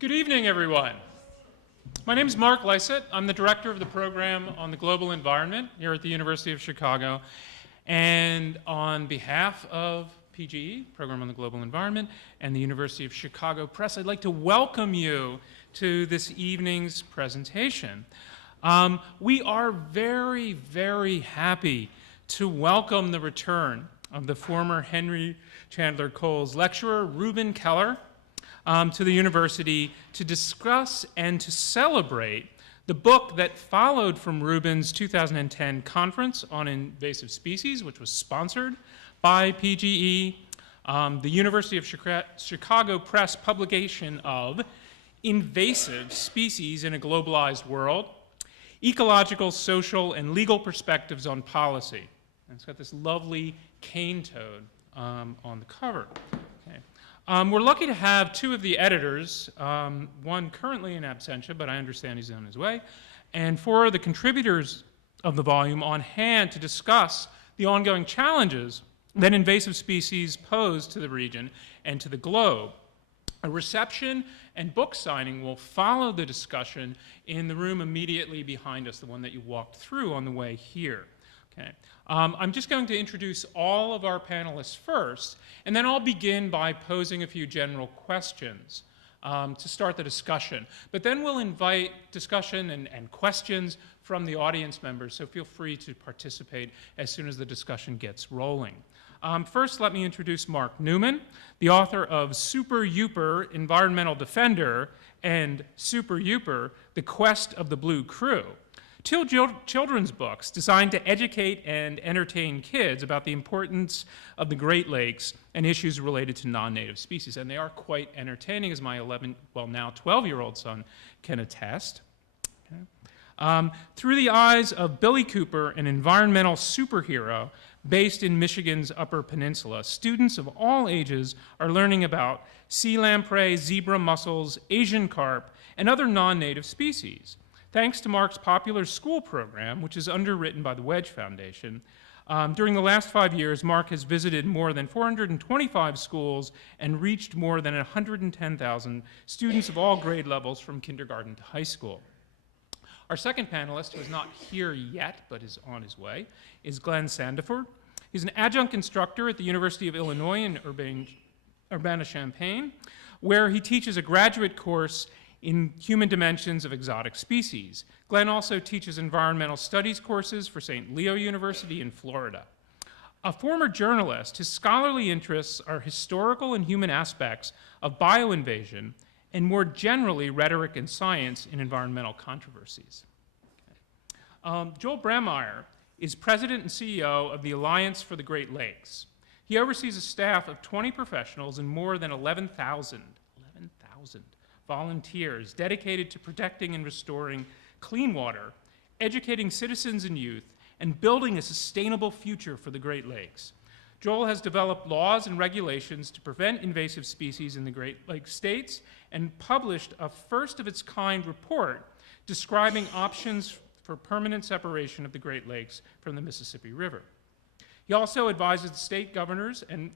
Good evening, everyone. My name is Mark Lycett. I'm the director of the program on the global environment here at the University of Chicago. And on behalf of PGE, Program on the Global Environment, and the University of Chicago Press, I'd like to welcome you to this evening's presentation. We are very, very happy to welcome the return of the former Henry Chandler Cowles lecturer, Reuben Keller, to the university to discuss and to celebrate the book that followed from Reuben's 2010 conference on invasive species, which was sponsored by PGE, the University of Chicago Press publication of Invasive Species in a Globalized World, Ecological, Social, and Legal Perspectives on Policy. And it's got this lovely cane toad on the cover. We're lucky to have two of the editors, one currently in absentia, but I understand he's on his way, and four of the contributors of the volume on hand to discuss the ongoing challenges that invasive species pose to the region and to the globe. A reception and book signing will follow the discussion in the room immediately behind us, the one that you walked through on the way here. Okay. I'm just going to introduce all of our panelists first, and then I'll begin by posing a few general questions to start the discussion. But then we'll invite discussion and questions from the audience members, so feel free to participate as soon as the discussion gets rolling. First, let me introduce Mark Newman, the author of Sooper, Yooper, Environmental Defender, and Sooper, Yooper, The Quest of the Blue Crew. Two children's books designed to educate and entertain kids about the importance of the Great Lakes and issues related to non-native species. And they are quite entertaining, as my now 12-year-old son can attest. Okay. Through the eyes of Billy Cooper, an environmental superhero based in Michigan's Upper Peninsula, students of all ages are learning about sea lamprey, zebra mussels, Asian carp, and other non-native species. Thanks to Mark's popular school program, which is underwritten by the Wedge Foundation, during the last 5 years, Mark has visited more than 425 schools and reached more than 110,000 students of all grade levels from kindergarten to high school. Our second panelist, who is not here yet but is on his way, is Glenn Sandiford. He's an adjunct instructor at the University of Illinois in Urbana-Champaign, where he teaches a graduate course in human dimensions of exotic species. Glenn also teaches environmental studies courses for St. Leo University in Florida. A former journalist, his scholarly interests are historical and human aspects of bioinvasion and more generally rhetoric and science in environmental controversies. Joel Brammeier is president and CEO of the Alliance for the Great Lakes. He oversees a staff of 20 professionals and more than 11,000 volunteers dedicated to protecting and restoring clean water, educating citizens and youth, and building a sustainable future for the Great Lakes. Joel has developed laws and regulations to prevent invasive species in the Great Lakes states and published a first-of-its-kind report describing options for permanent separation of the Great Lakes from the Mississippi River. He also advises the state governors and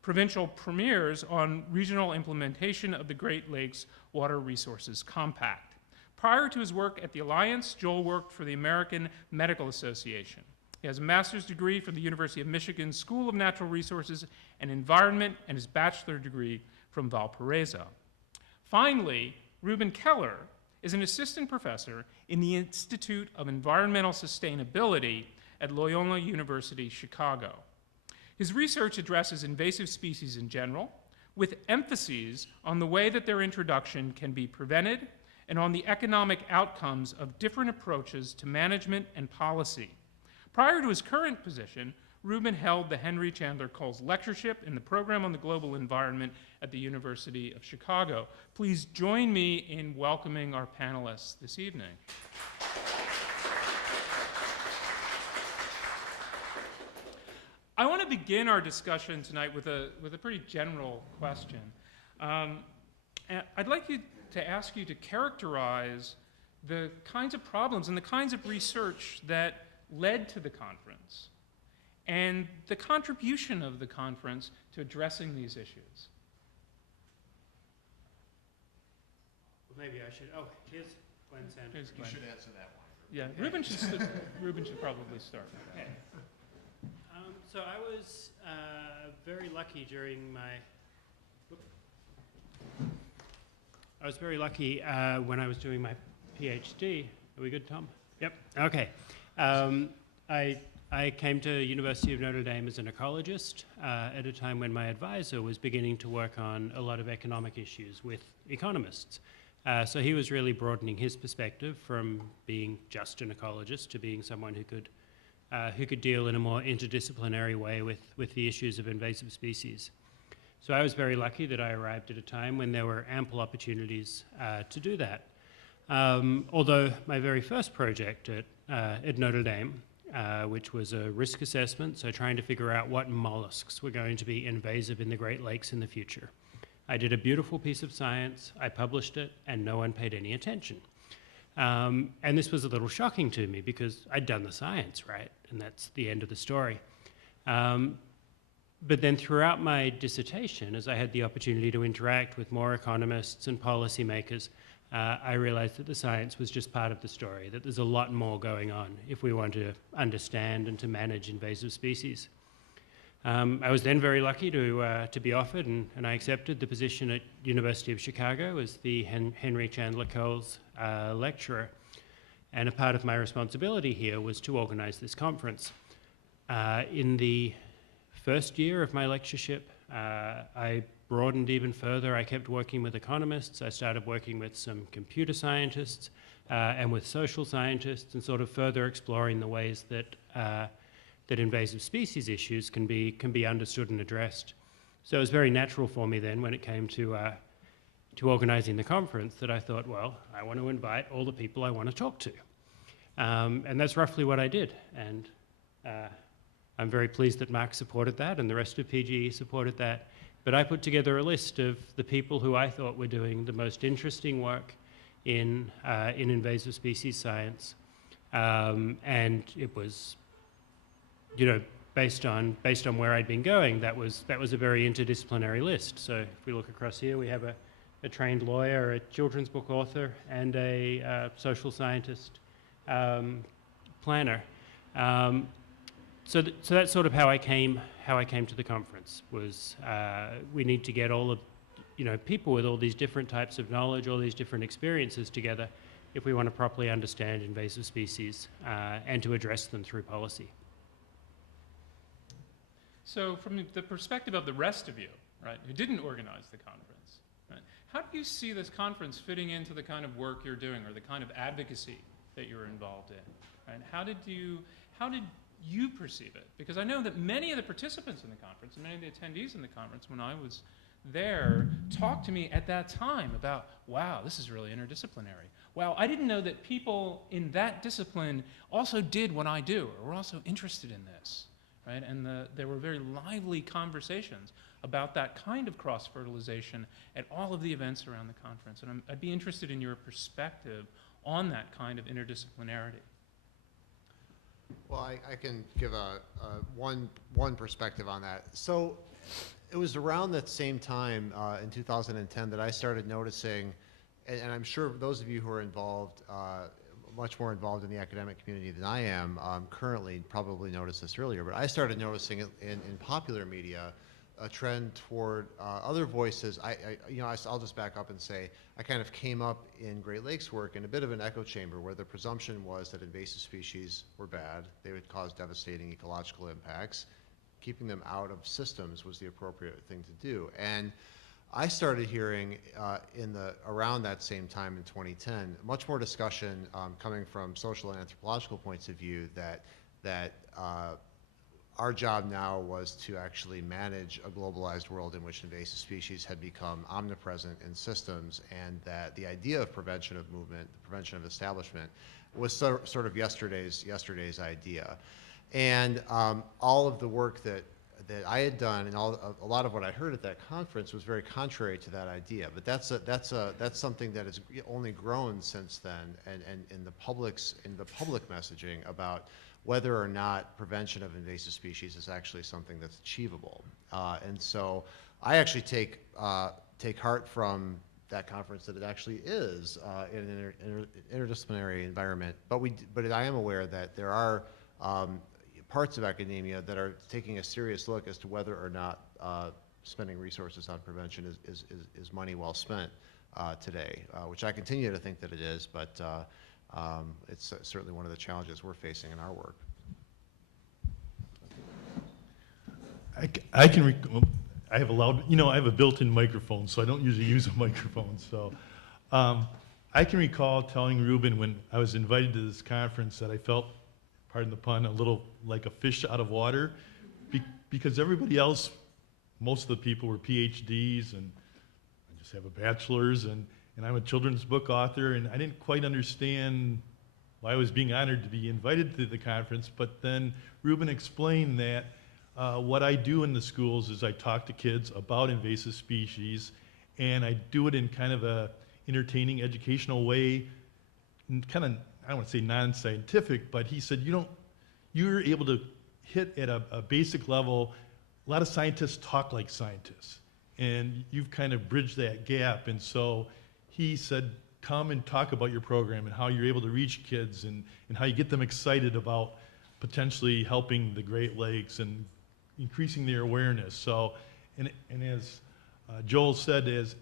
provincial premiers on regional implementation of the Great Lakes Water Resources Compact. Prior to his work at the Alliance, Joel worked for the American Medical Association. He has a master's degree from the University of Michigan School of Natural Resources and Environment and his bachelor degree from Valparaiso. Finally, Reuben Keller is an assistant professor in the Institute of Environmental Sustainability at Loyola University, Chicago. His research addresses invasive species in general, with emphases on the way that their introduction can be prevented and on the economic outcomes of different approaches to management and policy. Prior to his current position, Reuben held the Henry Chandler Cowles Lectureship in the Program on the Global Environment at the University of Chicago. Please join me in welcoming our panelists this evening. I want to begin our discussion tonight with a pretty general question. I'd like to ask you to characterize the kinds of problems and the kinds of research that led to the conference and the contribution of the conference to addressing these issues. maybe I should. Oh, here's Glenn Sandiford. Here's Glenn. You should answer that one. Yeah, Okay. Ruben should probably start. Okay. So I was very lucky during my. I was very lucky when I was doing my PhD. Are we good, Tom? Yep. Okay. I came to University of Notre Dame as an ecologist at a time when my advisor was beginning to work on a lot of economic issues with economists. So he was really broadening his perspective from being just an ecologist to being someone who could deal in a more interdisciplinary way with the issues of invasive species. So I was very lucky that I arrived at a time when there were ample opportunities to do that. Although my very first project at Notre Dame, which was a risk assessment, so trying to figure out what mollusks were going to be invasive in the Great Lakes in the future. I did a beautiful piece of science, I published it, and no one paid any attention. And this was a little shocking to me because I'd done the science, right? And that's the end of the story. But then throughout my dissertation, as I had the opportunity to interact with more economists and policymakers, I realized that the science was just part of the story, that there's a lot more going on if we want to understand and to manage invasive species. I was then very lucky to be offered, and I accepted the position at University of Chicago as the Henry Chandler Cowles lecturer. And a part of my responsibility here was to organize this conference. In the first year of my lectureship, I broadened even further. I kept working with economists. I started working with some computer scientists and with social scientists, and sort of further exploring the ways that that invasive species issues can be understood and addressed. So it was very natural for me then, when it came to organizing the conference, that I thought, well, I want to invite all the people I want to talk to. And that's roughly what I did. And I'm very pleased that Mark supported that and the rest of PGE supported that. But I put together a list of the people who I thought were doing the most interesting work in invasive species science. And it was, based on where I'd been going, that was a very interdisciplinary list. So if we look across here, we have a trained lawyer, a children's book author, and a social scientist planner. So that's sort of how I came to the conference. Was we need to get all of people with all these different types of knowledge, all these different experiences together, if we want to properly understand invasive species and to address them through policy. So from the perspective of the rest of you, right, who didn't organize the conference, right, how do you see this conference fitting into the kind of work you're doing or the kind of advocacy that you're involved in? Right? How did you perceive it? Because I know that many of the participants in the conference and many of the attendees in the conference when I was there talked to me at that time about, wow, this is really interdisciplinary. Wow, I didn't know that people in that discipline also did what I do or were also interested in this. Right? And there were very lively conversations about that kind of cross-fertilization at all of the events around the conference. And I'd be interested in your perspective on that kind of interdisciplinarity. Well, I can give one perspective on that. So it was around that same time in 2010 that I started noticing, and I'm sure those of you who are involved, much more involved in the academic community than I am currently, probably noticed this earlier, but I started noticing it in popular media a trend toward other voices. I'll just back up and say I kind of came up in Great Lakes work in a bit of an echo chamber where the presumption was that invasive species were bad. They would cause devastating ecological impacts. Keeping them out of systems was the appropriate thing to do. And I started hearing around that same time in 2010, much more discussion coming from social and anthropological points of view that our job now was to actually manage a globalized world in which invasive species had become omnipresent in systems, and that the idea of prevention of movement, the prevention of establishment, was sort of yesterday's idea. And all of the work that I had done and a lot of what I heard at that conference was very contrary to that idea. But that's something that has only grown since then, and in the public messaging about whether or not prevention of invasive species is actually something that's achievable. And so I actually take heart from that conference that it actually is in an interdisciplinary environment. But I am aware that there are parts of academia that are taking a serious look as to whether or not spending resources on prevention is money well spent today, which I continue to think that it is, but it's certainly one of the challenges we're facing in our work. I have a loud, I have a built-in microphone, so I don't usually use a microphone. So I can recall telling Reuben when I was invited to this conference that I felt, pardon the pun, a little like a fish out of water, because everybody else, most of the people were PhDs, and I just have a bachelor's, and I'm a children's book author, and I didn't quite understand why I was being honored to be invited to the conference. But then Reuben explained that what I do in the schools is I talk to kids about invasive species, and I do it in kind of a entertaining, educational way, and kind of, I don't want to say non-scientific, but he said, you're able to hit at a basic level. A lot of scientists talk like scientists, and you've kind of bridged that gap. And so he said, come and talk about your program and how you're able to reach kids and how you get them excited about potentially helping the Great Lakes and increasing their awareness. So, and as Joel said, as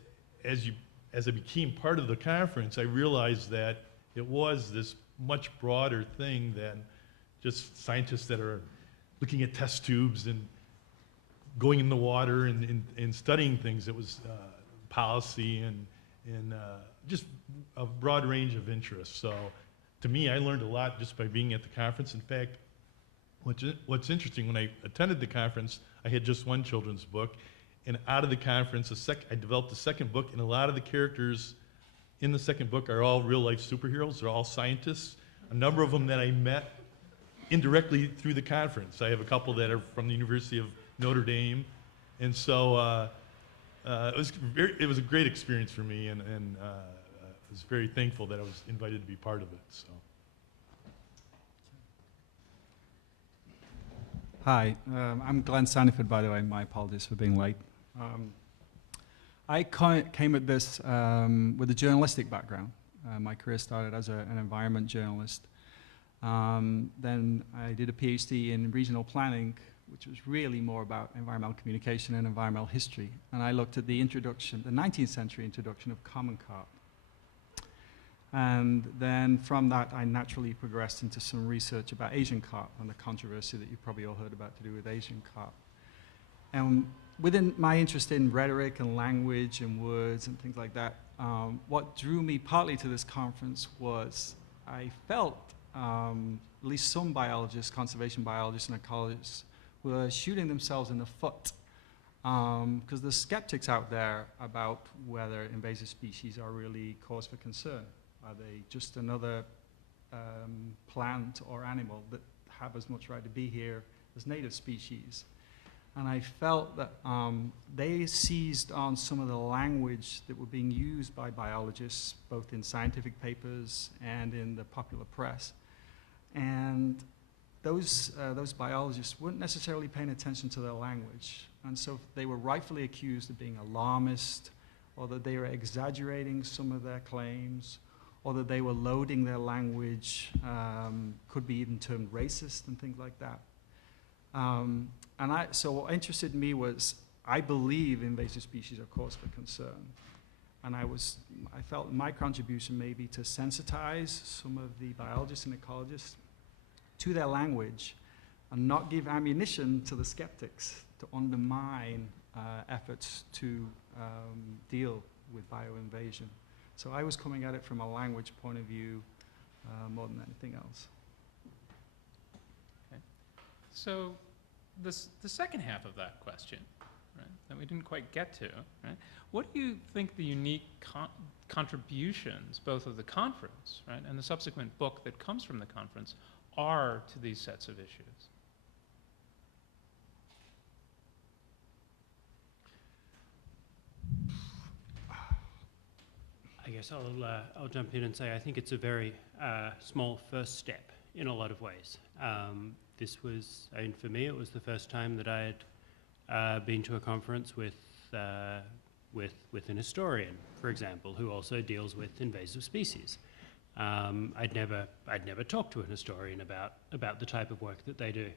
I became part of the conference, I realized that it was this much broader thing than just scientists that are looking at test tubes and going in the water and studying things. It was policy and just a broad range of interests. So to me, I learned a lot just by being at the conference. In fact, what's interesting, when I attended the conference, I had just one children's book, and out of the conference, I developed a second book, and a lot of the characters in the second book are all real-life superheroes. They're all scientists. A number of them that I met indirectly through the conference. I have a couple that are from the University of Notre Dame, and so it was a great experience for me, and I was very thankful that I was invited to be part of it. So. Hi, I'm Glenn Sandiford, by the way. My apologies for being late. I came at this with a journalistic background. My career started as an environment journalist. Then I did a PhD in regional planning, which was really more about environmental communication and environmental history. And I looked at the 19th century introduction of common carp. And then from that, I naturally progressed into some research about Asian carp and the controversy that you've probably all heard about to do with Asian carp. And within my interest in rhetoric and language and words and things like that, what drew me partly to this conference was I felt at least some biologists, conservation biologists and ecologists, were shooting themselves in the foot because there's skeptics out there about whether invasive species are really cause for concern. Are they just another plant or animal that have as much right to be here as native species? And I felt that they seized on some of the language that were being used by biologists, both in scientific papers and in the popular press. And those biologists weren't necessarily paying attention to their language. And so they were rightfully accused of being alarmist, or that they were exaggerating some of their claims, or that they were loading their language, could be even termed racist and things like that. So what interested me was, I believe invasive species are cause for concern. And I felt my contribution may be to sensitize some of the biologists and ecologists to their language and not give ammunition to the skeptics to undermine efforts to deal with bioinvasion. So I was coming at it from a language point of view more than anything else. Okay. So the second half of that question, right, that we didn't quite get to, right? What do you think the unique contributions, both of the conference, right, and the subsequent book that comes from the conference, are to these sets of issues? I guess I'll jump in and say I think it's a very small first step in a lot of ways. This was, I mean, for me, it was the first time that I had been to a conference with with an historian, for example, who also deals with invasive species. I'd never talked to an historian about the type of work that they do.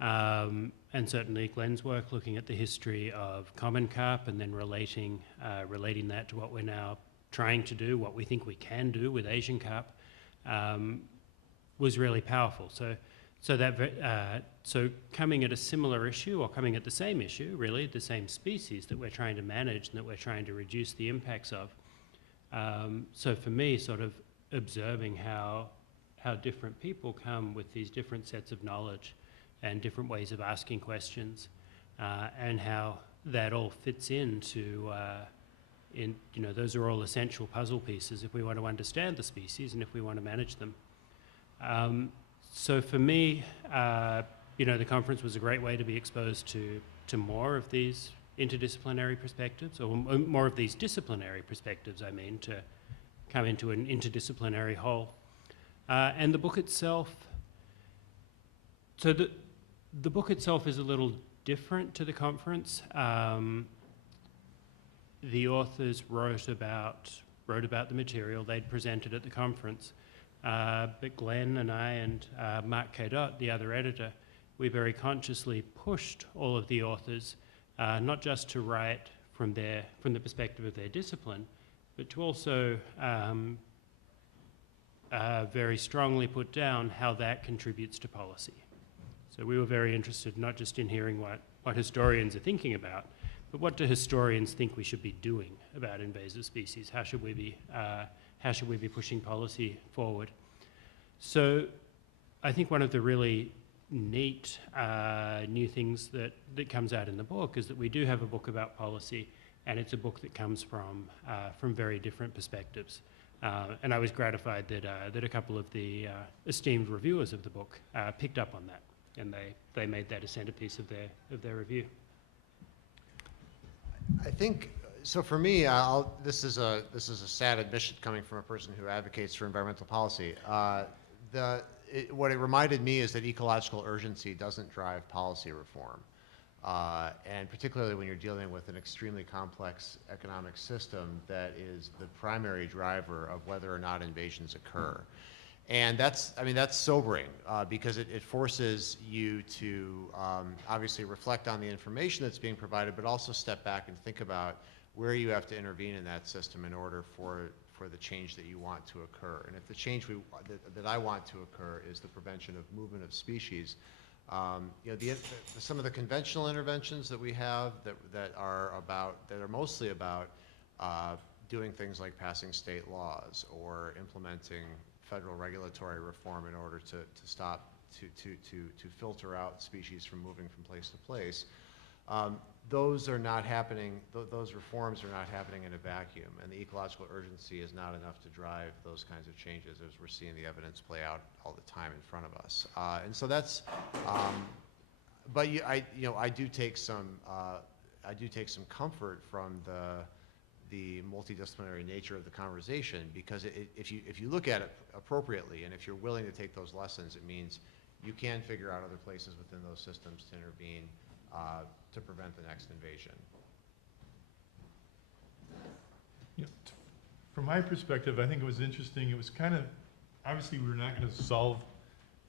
And certainly Glenn's work looking at the history of common carp and then relating that to what we're now trying to do, what we think we can do with Asian carp, was really powerful. So coming at a similar issue, or coming at the same issue, really, the same species that we're trying to manage and that we're trying to reduce the impacts of. So for me, sort of observing how different people come with these different sets of knowledge and different ways of asking questions, and how that all fits into, those are all essential puzzle pieces if we want to understand the species and if we want to manage them. So for me, the conference was a great way to be exposed to more of these interdisciplinary perspectives, or more of these disciplinary perspectives, I mean, to come into an interdisciplinary whole. And the book itself, so the book itself is a little different to the conference. The authors wrote about the material they'd presented at the conference. But Glenn and I and Mark Newman, the other editor, we very consciously pushed all of the authors, not just to write from the perspective of their discipline, but to also very strongly put down how that contributes to policy. So we were very interested not just in hearing what historians are thinking about, but what do historians think we should be doing about invasive species? How should we be pushing policy forward? So I think one of the really neat new things that comes out in the book is that we do have a book about policy, and it's a book that comes from very different perspectives. And I was gratified that a couple of the esteemed reviewers of the book picked up on that, and they made that a centerpiece of their review. I think, so for me, this is a sad admission coming from a person who advocates for environmental policy. What it reminded me is that ecological urgency doesn't drive policy reform. And particularly when you're dealing with an extremely complex economic system that is the primary driver of whether or not invasions occur. And that's sobering, because it forces you to obviously reflect on the information that's being provided, but also step back and think about where you have to intervene in that system in order for the change that you want to occur. And if the change that I want to occur is the prevention of movement of species, some of the conventional interventions that we have that are mostly about doing things like passing state laws or implementing federal regulatory reform in order to stop, to filter out species from moving from place to place. Those are not happening, those reforms are not happening in a vacuum, and the ecological urgency is not enough to drive those kinds of changes as we're seeing the evidence play out all the time in front of us. And so that's, but I do take some comfort from the multidisciplinary nature of the conversation, because if you look at it appropriately, and if you're willing to take those lessons, it means you can figure out other places within those systems to intervene to prevent the next invasion. From my perspective, I think it was interesting. It was kind of, obviously we were not going to solve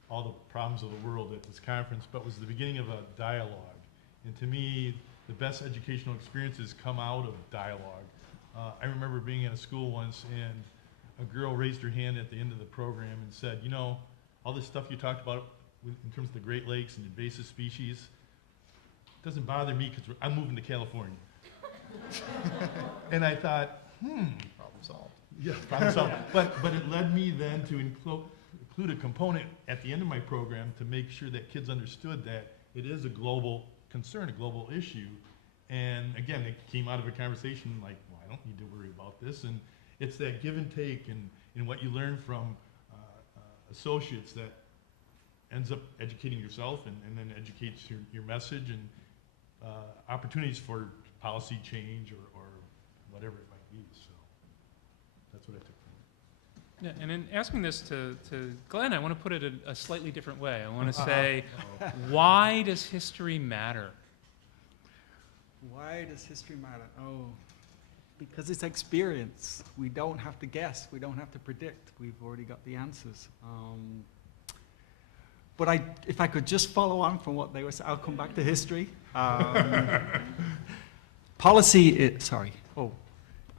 all the problems of the world at this conference, but it was the beginning of a dialogue. And to me, the best educational experiences come out of dialogue. I remember being in a school once, and a girl raised her hand at the end of the program and said, all this stuff you talked about in terms of the Great Lakes and invasive species, doesn't bother me because I'm moving to California. And I thought, Problem solved. Yeah, problem solved. But it led me then to include a component at the end of my program to make sure that kids understood that it is a global concern, a global issue. And again, it came out of a conversation like, well, I don't need to worry about this. And it's that give and take and what you learn from associates that ends up educating yourself and then educates your message and opportunities for policy change or whatever it might be. So that's what I took from it. Yeah, and in asking this to Glenn, I want to put it a slightly different way. I want to say, why does history matter? Why does history matter? Oh, because it's experience. We don't have to guess. We don't have to predict. We've already got the answers. But if I could just follow on from what they were saying, I'll come back to history. Policy, sorry. Oh,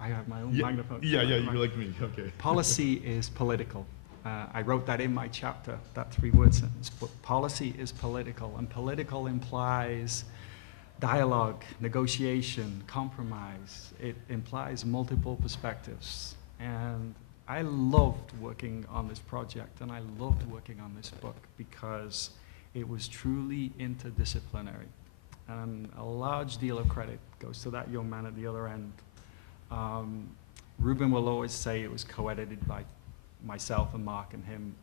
I have my own magnifier. Yeah, you're like me, okay. Policy is political. I wrote that in my chapter, that 3-word sentence. But policy is political, and political implies dialogue, negotiation, compromise. It implies multiple perspectives. And I loved working on this project, and I loved working on this book because it was truly interdisciplinary. And a large deal of credit goes to that young man at the other end. Reuben will always say it was co-edited by myself and Mark and him.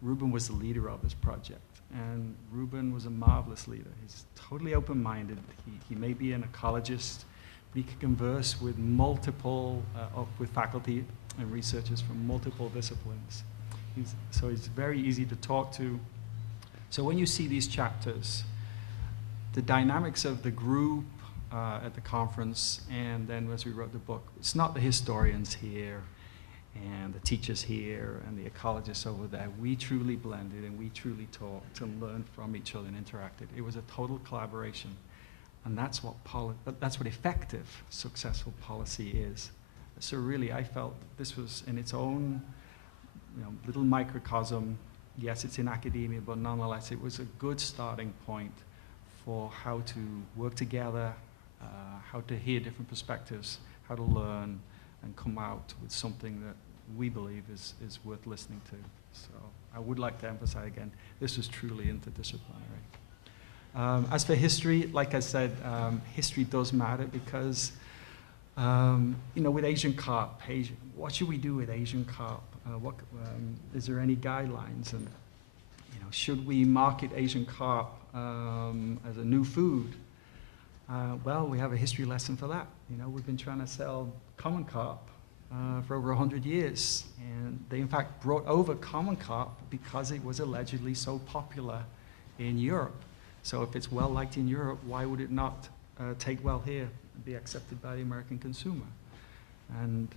Reuben was the leader of this project, and Reuben was a marvelous leader. He's totally open-minded. He may be an ecologist, but he can converse with multiple, with faculty and researchers from multiple disciplines. So he's very easy to talk to. So when you see these chapters, the dynamics of the group at the conference, and then as we wrote the book, it's not the historians here and the teachers here and the ecologists over there. We truly blended and we truly talked and learned from each other and interacted. It was a total collaboration, and that's what effective, successful policy is. So really, I felt this was in its own, little microcosm. Yes, it's in academia, but nonetheless, it was a good starting point for how to work together, how to hear different perspectives, how to learn, and come out with something that we believe is worth listening to. So I would like to emphasize again, this was truly interdisciplinary. As for history, like I said, history does matter because, with Asian carp, what should we do with Asian carp? Is there any guidelines? And should we market Asian carp as a new food? Well, we have a history lesson for that. We've been trying to sell common carp for over 100 years. And they, in fact, brought over common carp because it was allegedly so popular in Europe. So if it's well-liked in Europe, why would it not take well here and be accepted by the American consumer? And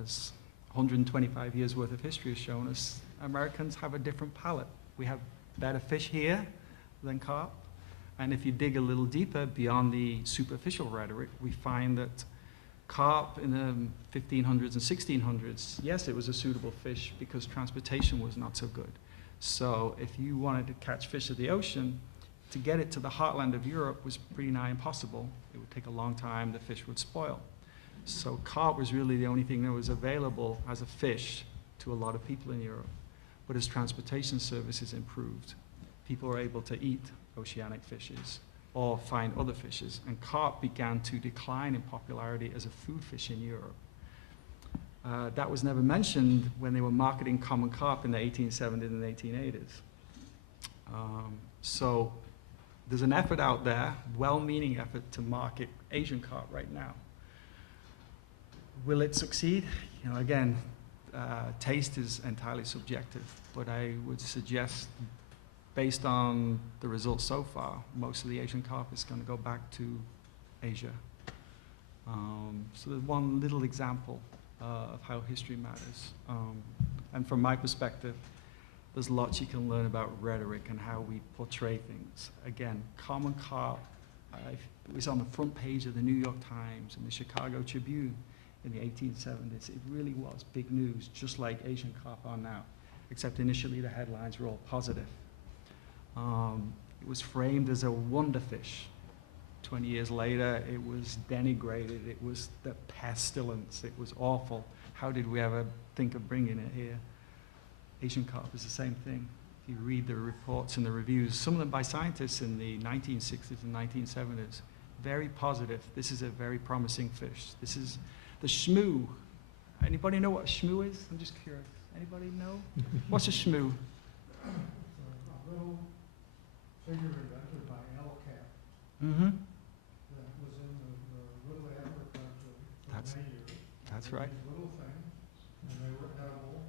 as 125 years worth of history has shown us, Americans have a different palate. We have better fish here than carp. And if you dig a little deeper beyond the superficial rhetoric, we find that carp in the 1500s and 1600s, yes, it was a suitable fish because transportation was not so good. So if you wanted to catch fish of the ocean, to get it to the heartland of Europe was pretty nigh impossible. It would take a long time, the fish would spoil. So carp was really the only thing that was available as a fish to a lot of people in Europe. But as transportation services improved, people were able to eat oceanic fishes or find other fishes, and carp began to decline in popularity as a food fish in Europe. That was never mentioned when they were marketing common carp in the 1870s and 1880s. So there's an effort out there, well-meaning effort, to market Asian carp right now. Will it succeed? Again, taste is entirely subjective, but I would suggest, based on the results so far, most of the Asian carp is going to go back to Asia. So there's one little example of how history matters. And from my perspective, there's lots you can learn about rhetoric and how we portray things. Again, common carp, it was on the front page of the New York Times and the Chicago Tribune in the 1870s. It really was big news, just like Asian carp are now, except initially the headlines were all positive. It was framed as a wonder fish. 20 years later, it was denigrated. It was the pestilence. It was awful. How did we ever think of bringing it here? Asian carp is the same thing. If you read the reports and the reviews, some of them by scientists in the 1960s and 1970s, very positive. This is a very promising fish. This is the shmoo. Anybody know what a shmoo is? I'm just curious. Anybody know? What's a shmoo? A little figure invented by L-Cap Mm-hmm. that was in the little agriculture for many years. That's right. These little things, and they were edible,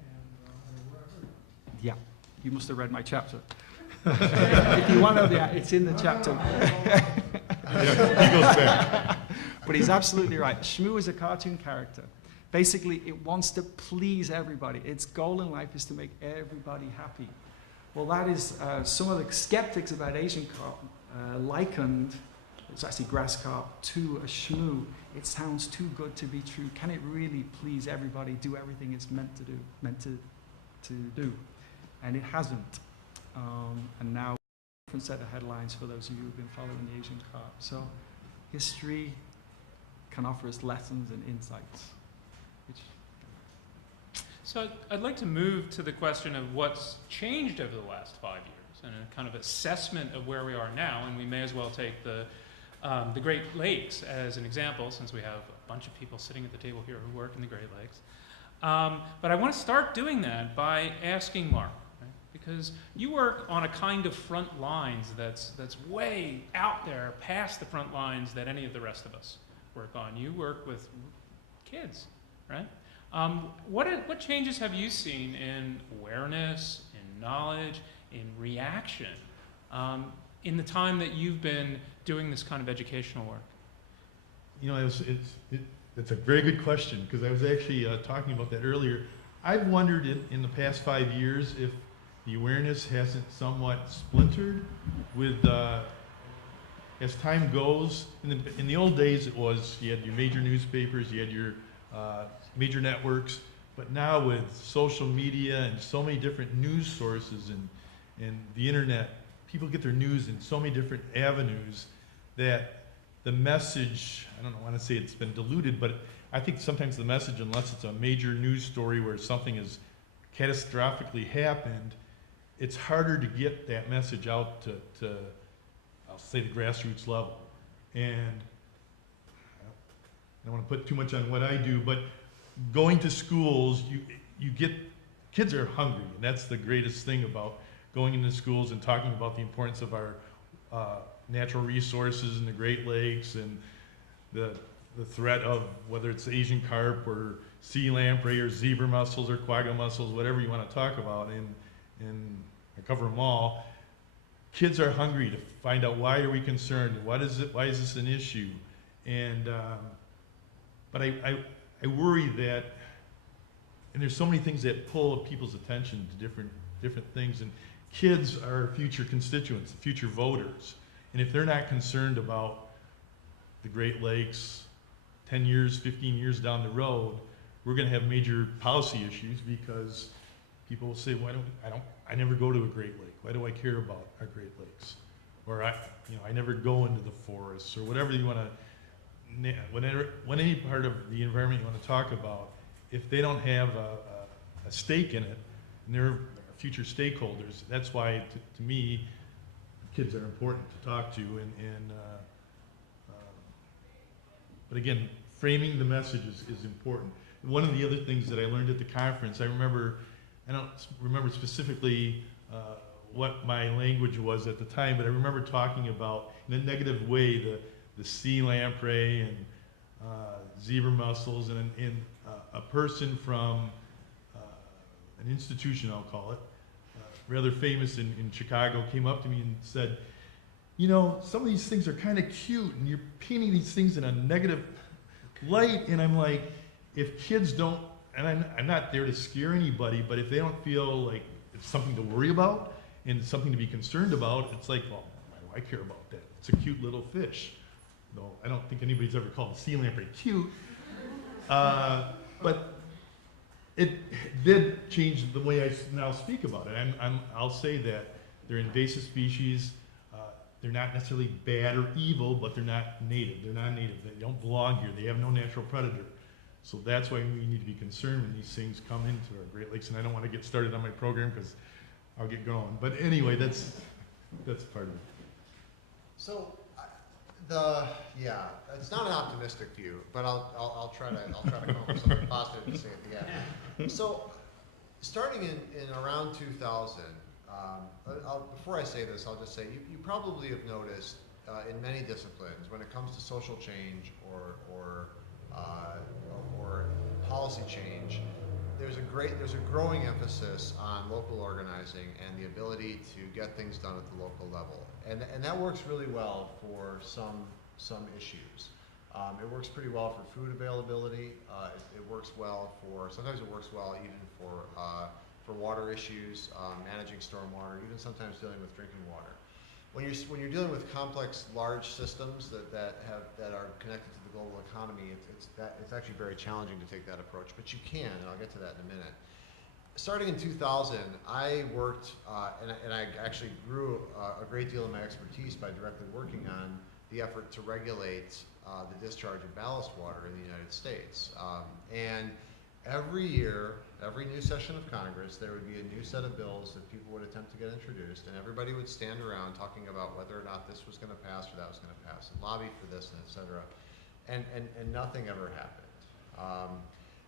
and they were everywhere. Yeah, you must have read my chapter. If you want to know, it's in the chapter. Yeah, he goes back. But But he's absolutely right. Shmoo is a cartoon character. Basically, it wants to please everybody. Its goal in life is to make everybody happy. Well, that is some of the skeptics about Asian carp likened, it's actually grass carp, to a shmoo. It sounds too good to be true. Can it really please everybody, do everything it's meant to do? And it hasn't. And now, different set of headlines for those of you who've been following the Asian carp. So, history can offer us lessons and insights. So I'd like to move to the question of what's changed over the last 5 years and a kind of assessment of where we are now. And we may as well take the Great Lakes as an example, since we have a bunch of people sitting at the table here who work in the Great Lakes. But I want to start doing that by asking Mark, right? Because you work on a kind of front lines that's way out there past the front lines that any of the rest of us work on. You work with kids, right? What changes have you seen in awareness, in knowledge, in reaction, in the time that you've been doing this kind of educational work? You know, it's a very good question, because I was actually talking about that earlier. I've wondered in the past 5 years if the awareness hasn't somewhat splintered with, as time goes. In the old days, it was, you had your major newspapers, you had your major networks, but now with social media and so many different news sources and the internet, people get their news in so many different avenues that the message, I don't want to say it's been diluted, but I think sometimes the message, unless it's a major news story where something has catastrophically happened, it's harder to get that message out to I'll say, the grassroots level. And I don't want to put too much on what I do, but going to schools, you get, kids are hungry, and that's the greatest thing about going into schools and talking about the importance of our natural resources in the Great Lakes and the threat of whether it's Asian carp or sea lamprey or zebra mussels or quagga mussels, whatever you want to talk about, and I cover them all. Kids are hungry to find out, why are we concerned? What is it? Why is this an issue? And but I worry that, and there's so many things that pull people's attention to different things, and kids are future constituents, future voters, and if they're not concerned about the Great Lakes 10 years, 15 years down the road, we're going to have major policy issues, because people will say, I never go to a Great Lake. Why do I care about our Great Lakes? Or I never go into the forests, or whatever you want to. When any part of the environment you want to talk about, if they don't have a stake in it, and they're future stakeholders, that's why, to me, kids are important to talk to. But again, framing the message is important. One of the other things that I learned at the conference, I don't remember specifically what my language was at the time, but I remember talking about, in a negative way, the sea lamprey and zebra mussels, and a person from an institution, I'll call it, rather famous in Chicago, came up to me and said, you know, some of these things are kind of cute, and you're painting these things in a negative light. And I'm like, if kids don't, and I'm not there to scare anybody, but if they don't feel like it's something to worry about and something to be concerned about, it's like, well, why do I care about that? It's a cute little fish. No, I don't think anybody's ever called a sea lamprey cute. But it did change the way I now speak about it. I'll say that they're invasive species. They're not necessarily bad or evil, but they're not native. They're not native. They don't belong here. They have no natural predator. So that's why we need to be concerned when these things come into our Great Lakes. And I don't want to get started on my program because I'll get going. But anyway, that's part of it. So, it's not an optimistic view, but I'll try to come up with something positive to say at the end. So, starting in around 2000, before I say this, I'll just say you probably have noticed in many disciplines, when it comes to social change or policy change, there's a growing emphasis on local organizing and the ability to get things done at the local level, and that works really well for some issues. It works pretty well for food availability. It works well sometimes it works well even for water issues, managing stormwater, even sometimes dealing with drinking water. When you're dealing with complex, large systems that are connected to the global economy, it's actually very challenging to take that approach. But you can, and I'll get to that in a minute. Starting in 2000, I worked, and I actually grew a great deal of my expertise by directly working on the effort to regulate the discharge of ballast water in the United States. And every year, every new session of Congress, there would be a new set of bills that people would attempt to get introduced, and everybody would stand around talking about whether or not this was going to pass or that was going to pass, and lobby for this, and et cetera. And nothing ever happened.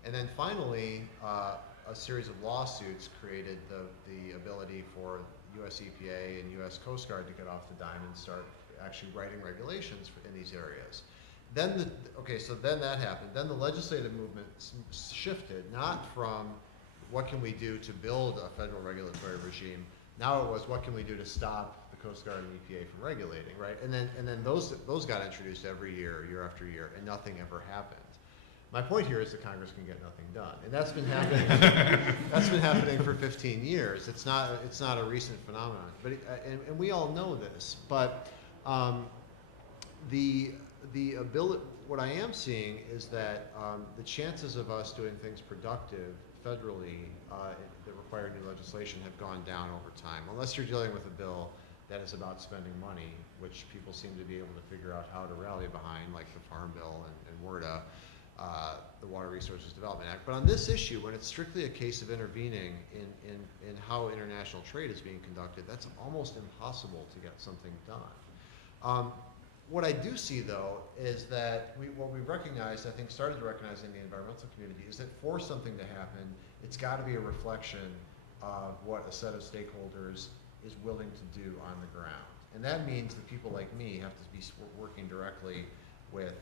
And then finally, a series of lawsuits created the ability for US EPA and US Coast Guard to get off the dime and start actually writing regulations in these areas. Then so then that happened. Then the legislative movement shifted, not from what can we do to build a federal regulatory regime. Now it was what can we do to stop the Coast Guard and EPA from regulating, right? And then those got introduced every year, year after year, and nothing ever happened. My point here is that Congress can get nothing done, and that's been happening. That's been happening for 15 years. It's not a recent phenomenon, but and we all know this. But the ability, what I am seeing is that the chances of us doing things productive federally that require new legislation have gone down over time, unless you're dealing with a bill that is about spending money, which people seem to be able to figure out how to rally behind, like the Farm Bill and WRDA, the Water Resources Development Act. But on this issue, when it's strictly a case of intervening in how international trade is being conducted, that's almost impossible to get something done. What I do see, though, is that what we've recognized, I think started to recognize in the environmental community, is that for something to happen, it's got to be a reflection of what a set of stakeholders is willing to do on the ground. And that means that people like me have to be working directly with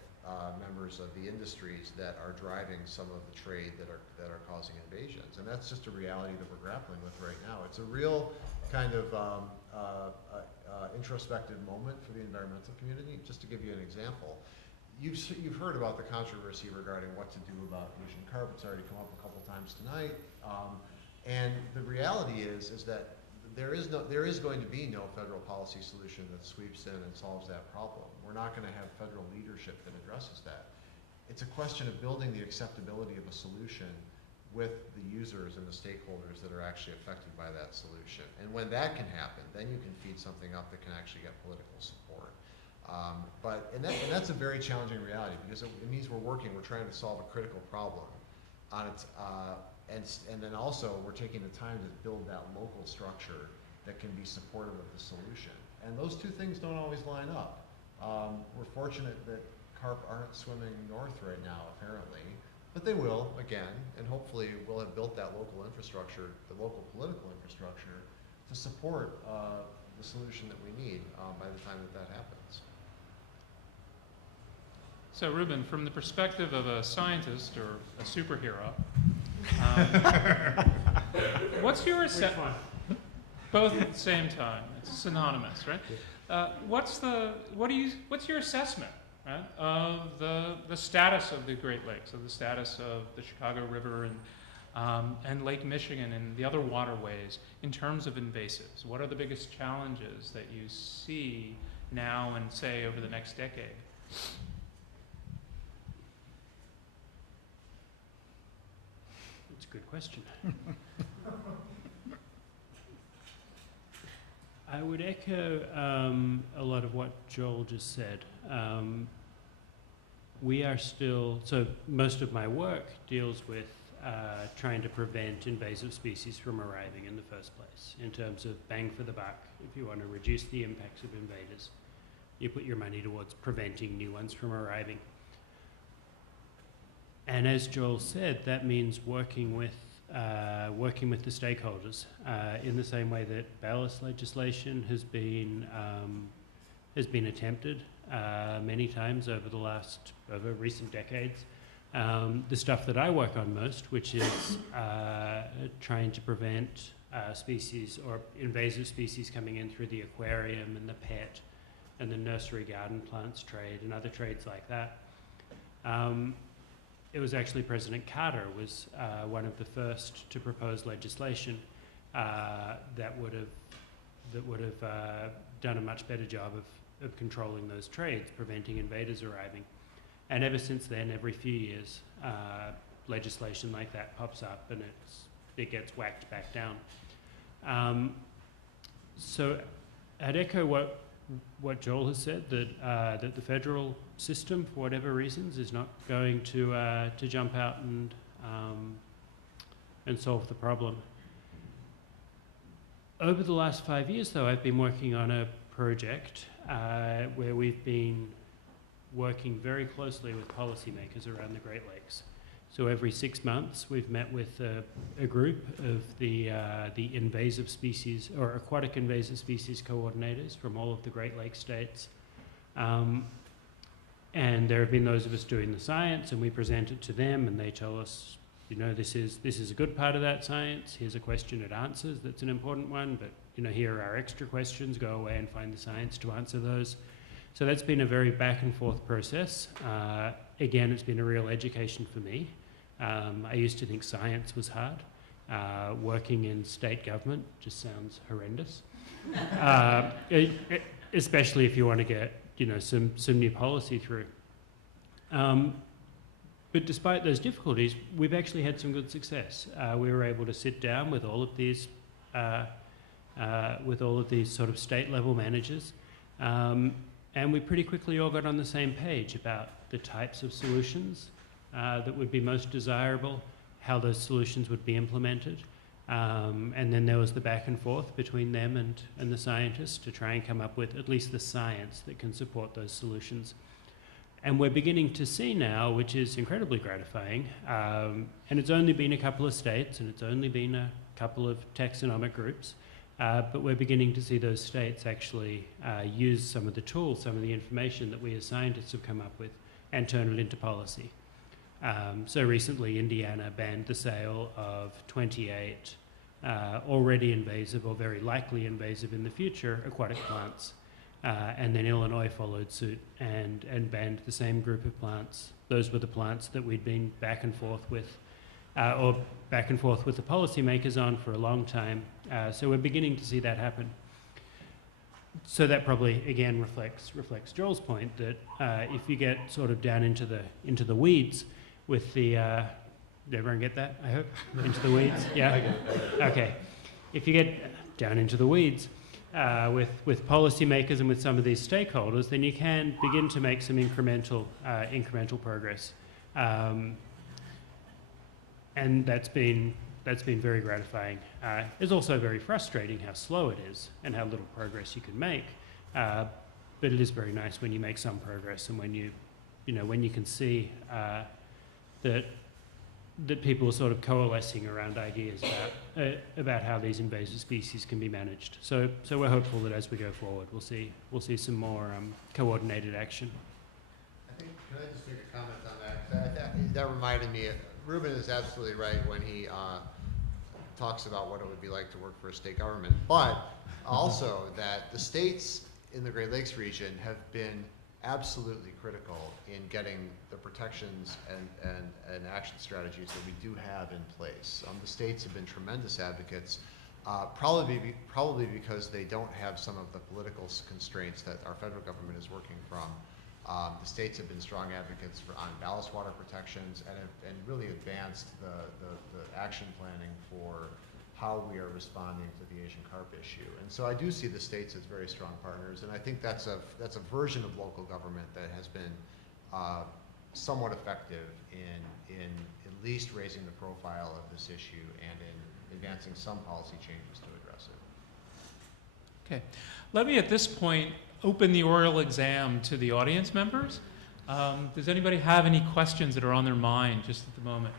members of the industries that are driving some of the trade that are causing invasions. And that's just a reality that we're grappling with right now. It's a real kind of introspective moment for the environmental community. Just to give you an example, you've heard about the controversy regarding what to do about Asian carp. It's already come up a couple times tonight. And the reality is that there is going to be no federal policy solution that sweeps in and solves that problem. We're not going to have federal leadership that addresses that. It's a question of building the acceptability of a solution with the users and the stakeholders that are actually affected by that solution. And when that can happen, then you can feed something up that can actually get political support. And that's a very challenging reality, because it means we're trying to solve a critical problem on its, and then also we're taking the time to build that local structure that can be supportive of the solution. And those two things don't always line up. We're fortunate that carp aren't swimming north right now, apparently, but they will again, and hopefully we'll have built that local infrastructure, the local political infrastructure, to support the solution that we need by the time that happens. So Reuben, from the perspective of a scientist or a superhero, what's your assessment? Both at the same time. It's synonymous, right? What's your assessment, right, of the status of the Great Lakes, of the status of the Chicago River and Lake Michigan and the other waterways in terms of invasives? What are the biggest challenges that you see now and, say, over the next decade? That's a good question. I would echo a lot of what Joel just said. We are still, so most of my work deals with trying to prevent invasive species from arriving in the first place, in terms of bang for the buck. If you want to reduce the impacts of invaders, you put your money towards preventing new ones from arriving. And as Joel said, that means working with the stakeholders in the same way that ballast legislation has been attempted many times over recent decades. The stuff that I work on most, which is trying to prevent species or invasive species coming in through the aquarium and the pet and the nursery garden plants trade and other trades like that. It was actually President Carter was one of the first to propose legislation that would have done a much better job of controlling those trades, preventing invaders arriving. And ever since then, every few years, legislation like that pops up and it gets whacked back down. So I'd echo what Joel has said, that the federal system, for whatever reasons, is not going to jump out and solve the problem. Over the last 5 years, though, I've been working on a project where we've been working very closely with policymakers around the Great Lakes. So every 6 months, we've met with a group of the invasive species or aquatic invasive species coordinators from all of the Great Lakes states. And there have been those of us doing the science, and we present it to them, and they tell us, you know, this is a good part of that science. Here's a question it answers that's an important one, but you know, here are our extra questions. Go away and find the science to answer those. So that's been a very back and forth process. Again, it's been a real education for me. I used to think science was hard. Working in state government just sounds horrendous. Especially if you want to get, you know, some new policy through. But despite those difficulties, we've actually had some good success. We were able to sit down with all of these sort of state level managers, and we pretty quickly all got on the same page about the types of solutions that would be most desirable, how those solutions would be implemented. And then there was the back and forth between them and the scientists to try and come up with at least the science that can support those solutions. And we're beginning to see now, which is incredibly gratifying, and it's only been a couple of states and it's only been a couple of taxonomic groups, but we're beginning to see those states actually use some of the tools, some of the information that we as scientists have come up with and turn it into policy. So recently, Indiana banned the sale of 28 already invasive or very likely invasive in the future aquatic plants. And then Illinois followed suit and banned the same group of plants. Those were the plants that we'd been back and forth with the policymakers on for a long time. So we're beginning to see that happen. So that probably again reflects Joel's point that if you get sort of down into the weeds with the did everyone get that? I hope into the weeds. Yeah. Okay. If you get down into the weeds with policymakers and with some of these stakeholders, then you can begin to make some incremental progress, and that's been very gratifying. It's also very frustrating how slow it is and how little progress you can make, but it is very nice when you make some progress and when you can see that people are sort of coalescing around ideas about how these invasive species can be managed. So we're hopeful that as we go forward, we'll see some more coordinated action. I think, can I just make a comment on that? That reminded me, Reuben is absolutely right when he talks about what it would be like to work for a state government, but also that the states in the Great Lakes region have been absolutely critical in getting the protections and action strategies that we do have in place. The states have been tremendous advocates, probably because they don't have some of the political constraints that our federal government is working from. The states have been strong advocates on ballast water protections and really advanced the action planning for how we are responding to the Asian carp issue. And so I do see the states as very strong partners, and I think that's a version of local government that has been somewhat effective in at least raising the profile of this issue and in advancing some policy changes to address it. Okay. Let me at this point open the oral exam to the audience members. Does anybody have any questions that are on their mind just at the moment?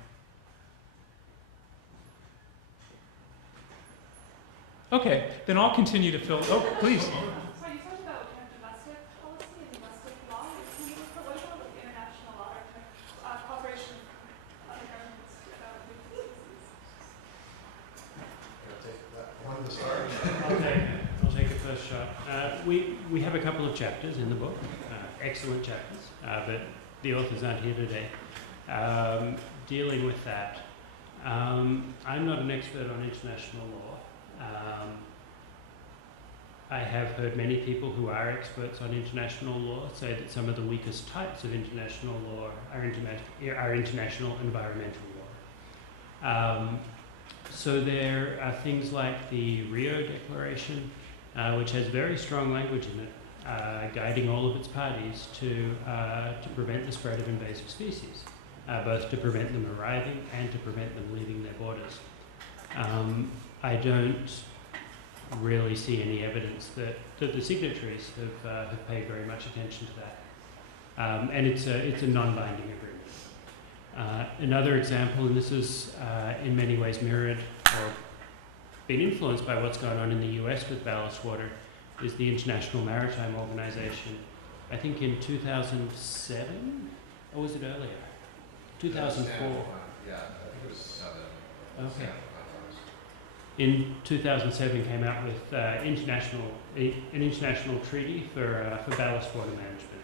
Okay, then I'll continue to fill. Oh, please. So you talked about kind of domestic policy and domestic law. Can you just what about the international law or kind of cooperation with other governments about invasive species? I'll take a first shot. We have a couple of chapters in the book, excellent chapters, but the authors aren't here today, dealing with that. I'm not an expert on international law. I have heard many people who are experts on international law say that some of the weakest types of international law are international environmental law. So there are things like the Rio Declaration, which has very strong language in it, guiding all of its parties to prevent the spread of invasive species, both to prevent them arriving and to prevent them leaving their borders. I don't really see any evidence that the signatories have paid very much attention to that. And it's a non-binding agreement. Another example, and this is in many ways mirrored or been influenced by what's going on in the US with ballast water, is the International Maritime Organization. I think in 2007, or was it earlier? 2004. Yeah, I think it was 7. Okay. In 2007 came out with an international treaty for ballast water management,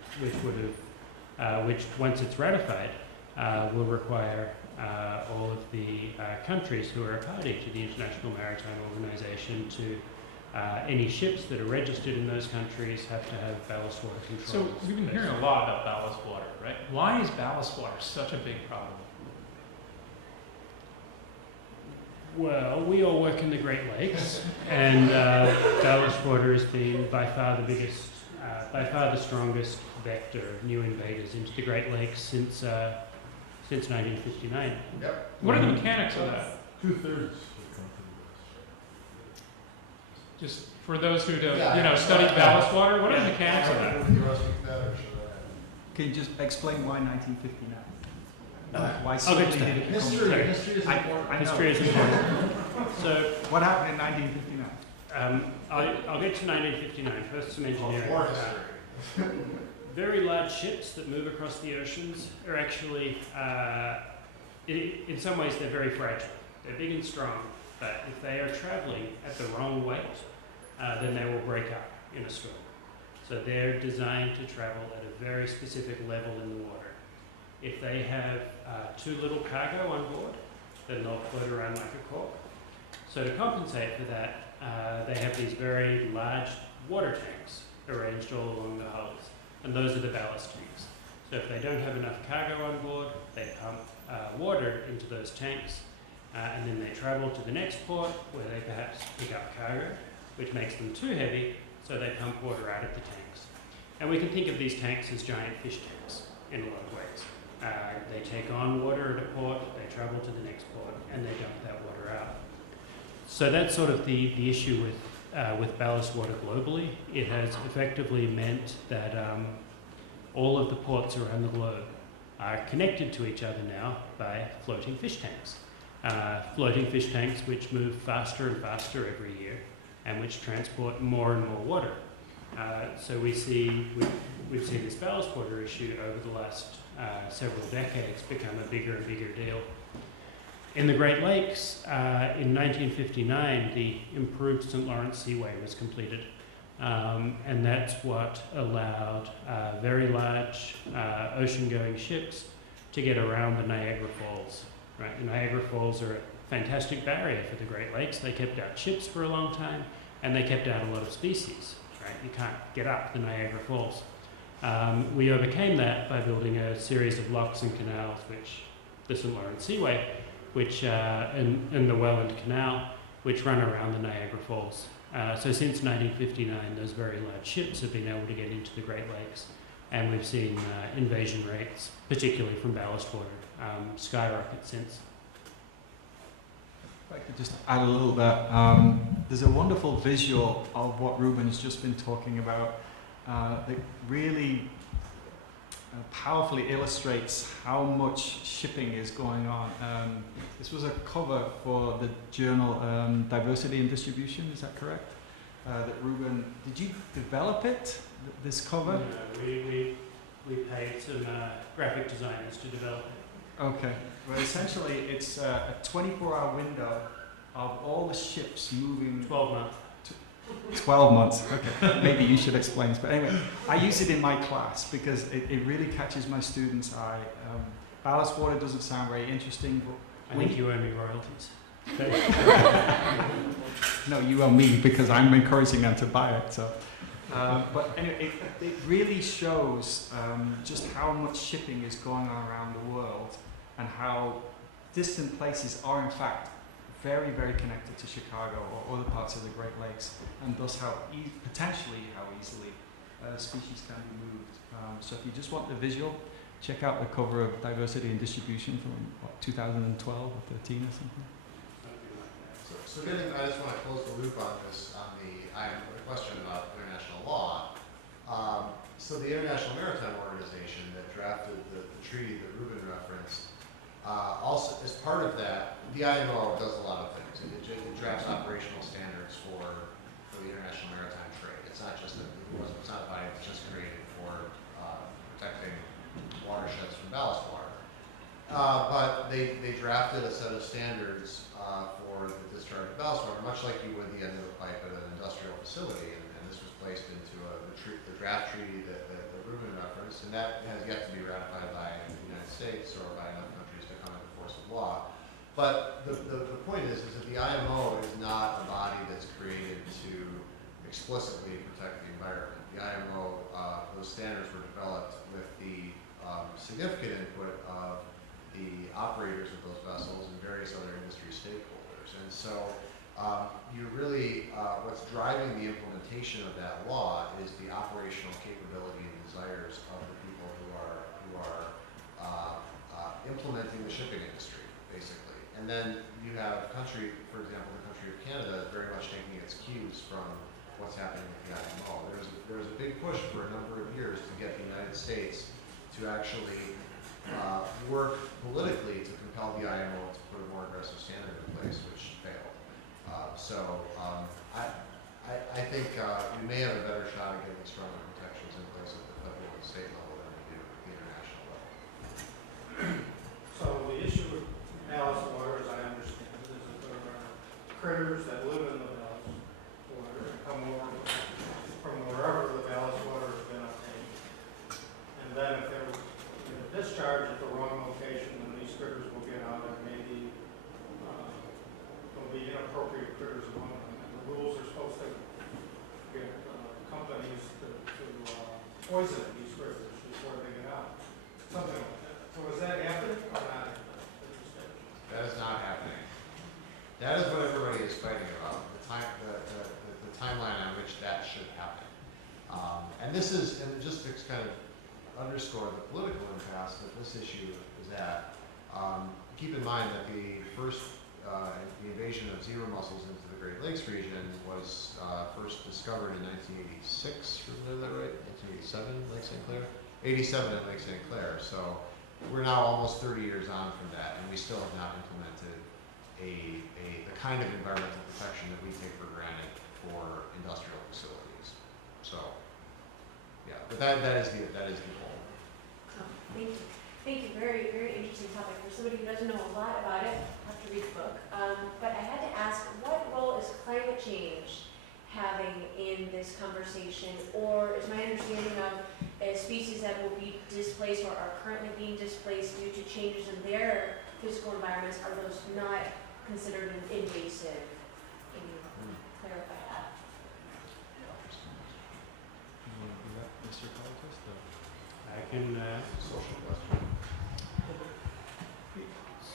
which once it's ratified, will require all of the countries who are a party to the International Maritime Organization to any ships that are registered in those countries have to have ballast water control. So we've been hearing a lot about ballast water, right? Why is ballast water such a big problem? Well, we all work in the Great Lakes, and ballast water has been by far the biggest, by far the strongest vector of new invaders into the Great Lakes since 1959. Yep. What are the mechanics of that? 2/3. Just for those who don't, Yeah. study ballast water, what are the mechanics of that? Can you just explain why 1959? Why I'll get suddenly to that. did it become... History is I important. know. History is important. So What happened in 1959? I'll get to 1959. First, some engineering. War history. Very large ships that move across the oceans are actually, in some ways, they're very fragile. They're big and strong, but if they are traveling at the wrong weight, then they will break up in a storm. So they're designed to travel at a very specific level in the water. If they have too little cargo on board, then they'll float around like a cork. So to compensate for that, they have these very large water tanks arranged all along the hulls, and those are the ballast tanks. So if they don't have enough cargo on board, they pump water into those tanks, and then they travel to the next port where they perhaps pick up cargo, which makes them too heavy, so they pump water out of the tanks. And we can think of these tanks as giant fish tanks in a lot of ways. They take on water at a port, they travel to the next port, and they dump that water out. So that's sort of the issue with ballast water globally. It has effectively meant that all of the ports around the globe are connected to each other now by floating fish tanks. Floating fish tanks which move faster and faster every year and which transport more and more water. So we've seen this ballast water issue over the last several decades become a bigger and bigger deal. In the Great Lakes, in 1959, the improved St. Lawrence Seaway was completed, and that's what allowed very large ocean-going ships to get around the Niagara Falls. Right? The Niagara Falls are a fantastic barrier for the Great Lakes. They kept out ships for a long time, and they kept out a lot of species. Right? You can't get up the Niagara Falls. We overcame that by building a series of locks and canals, which the St. Lawrence Seaway, which and the Welland Canal, which run around the Niagara Falls. So since 1959, those very large ships have been able to get into the Great Lakes, and we've seen invasion rates, particularly from ballast water, skyrocket since. If I could just add a little bit, there's a wonderful visual of what Reuben has just been talking about that really powerfully illustrates how much shipping is going on. This was a cover for the journal Diversity and Distribution, is that correct? That Reuben, did you develop it, this cover? No, we paid some graphic designers to develop it. Okay. Well, essentially, it's a 24-hour window of all the ships moving. 12 months. 12 months. Okay, maybe you should explain this. But anyway, I use it in my class because it really catches my students' eye. Ballast water doesn't sound very interesting, but I think you owe me royalties. no, you owe me because I'm encouraging them to buy it. So, but anyway, it really shows just how much shipping is going on around the world and how distant places are in fact very, very connected to Chicago or other parts of the Great Lakes, and thus how potentially how easily species can be moved. So if you just want the visual, check out the cover of Diversity and Distribution from what, 2012 or 13 or something. So I just want to close the loop on this, on the question about international law. So the International Maritime Organization that drafted the treaty that Reuben referenced, also as part of that, the IMO does a lot of things. It drafts operational standards for the international maritime trade. It's not just it's not a body that's just created for protecting watersheds from ballast water. But they drafted a set of standards for the discharge of ballast water, much like you would the end of a pipe at an industrial facility. And this was placed into the draft treaty that Reuben referenced, and that has yet to be ratified by the United States or by enough countries to come into force of law. But the point is that the IMO is not a body that's created to explicitly protect the environment. The IMO, those standards were developed with the significant input of the operators of those vessels and various other industry stakeholders. And so you're really, what's driving the implementation of that law is the operational capability and desires of the people who are implementing the shipping industry, basically. And then you have country, for example, the country of Canada is very much taking its cues from what's happening with the IMO. There was a big push for a number of years to get the United States to actually work politically to compel the IMO to put a more aggressive standard in place, which failed. I think we may have a better shot at getting stronger protections in place at the federal and state level than we do at the international level. So the issue with ballast water, as I understand it, is that there are critters that live in the ballast water and come over from wherever the ballast water has been obtained. And then if there was a discharge at the wrong location, then these critters will get out and maybe there'll be inappropriate critters among them. And the rules are supposed to get companies to poison these critters before they get out. Something like that. So is that happening or not? That is not happening. That is what everybody is fighting about, the timeline on which that should happen. And this is, and just to kind of underscore the political impasse that this issue is at, keep in mind that the invasion of zebra mussels into the Great Lakes region was first discovered in 1986, is that right? 1987, Lake St. Clair? 87 at Lake St. Clair. So we're now almost 30 years on from that, and we still have not implemented the kind of environmental protection that we take for granted for industrial facilities. So, yeah, but that is the goal. Thank you. Thank you. Very, very interesting topic. For somebody who doesn't know a lot about it, I'll have to read the book. But I had to ask, what role is climate change having in this conversation? Or is my understanding of species that will be displaced or are currently being displaced due to changes in their physical environments, are those not considered invasive? Can you clarify that? Mr. Ecologist? I can. Social question.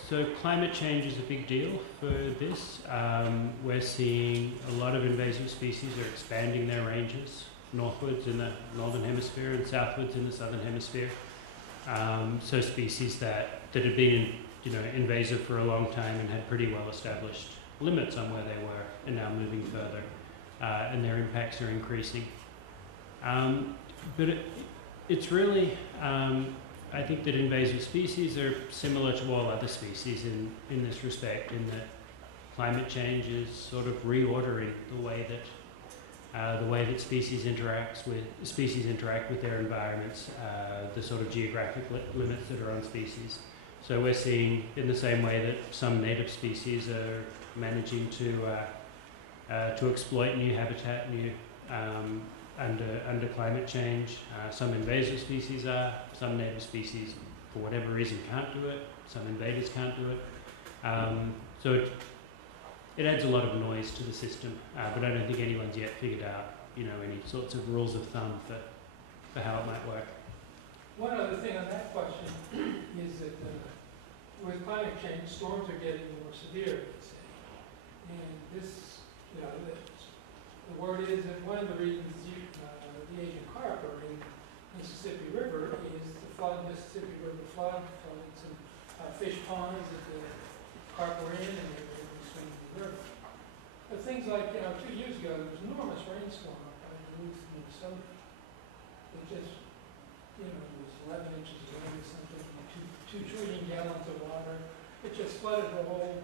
So climate change is a big deal for this. We're seeing a lot of invasive species are expanding their ranges northwards in the northern hemisphere and southwards in the southern hemisphere. So species that had been invasive for a long time and had pretty well established limits on where they were are now moving further, and their impacts are increasing. But it's really, I think that invasive species are similar to all other species in this respect, in that climate change is sort of reordering the way that species interact with their environments, the sort of geographic limits that are on species. So we're seeing, in the same way that some native species are managing to to exploit new habitat, under climate change. Some invasive species are, some native species, for whatever reason, can't do it. Some invaders can't do it. So it adds a lot of noise to the system, but I don't think anyone's yet figured out, any sorts of rules of thumb for how it might work. One other thing on that question is that with climate change, storms are getting more severe, let's say. And this, the word is that one of the reasons the Asian carp are in Mississippi River is the Mississippi River flood, flooded some fish ponds that the carp were in, and they were able to swim in the river. But things like, 2 years ago, there was an enormous rainstorm up by Duluth, Minnesota. It just, it was 11 inches of rain or something, and 2 trillion gallons of water. It just flooded the whole,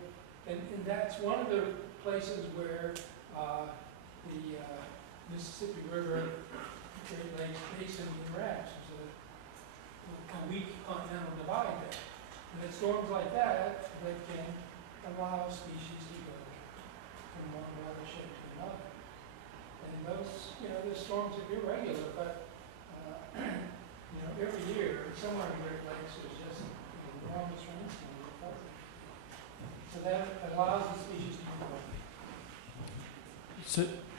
and that's one of the places where the Mississippi River, Great Lakes Basin interacts. There's a weak continental divide there. And it's storms like that that can allow species to go from one watershed to another. And those, those storms are irregular, but every year, somewhere in the Great Lakes, there's just an enormous rainstorm. So that allows the species to move on.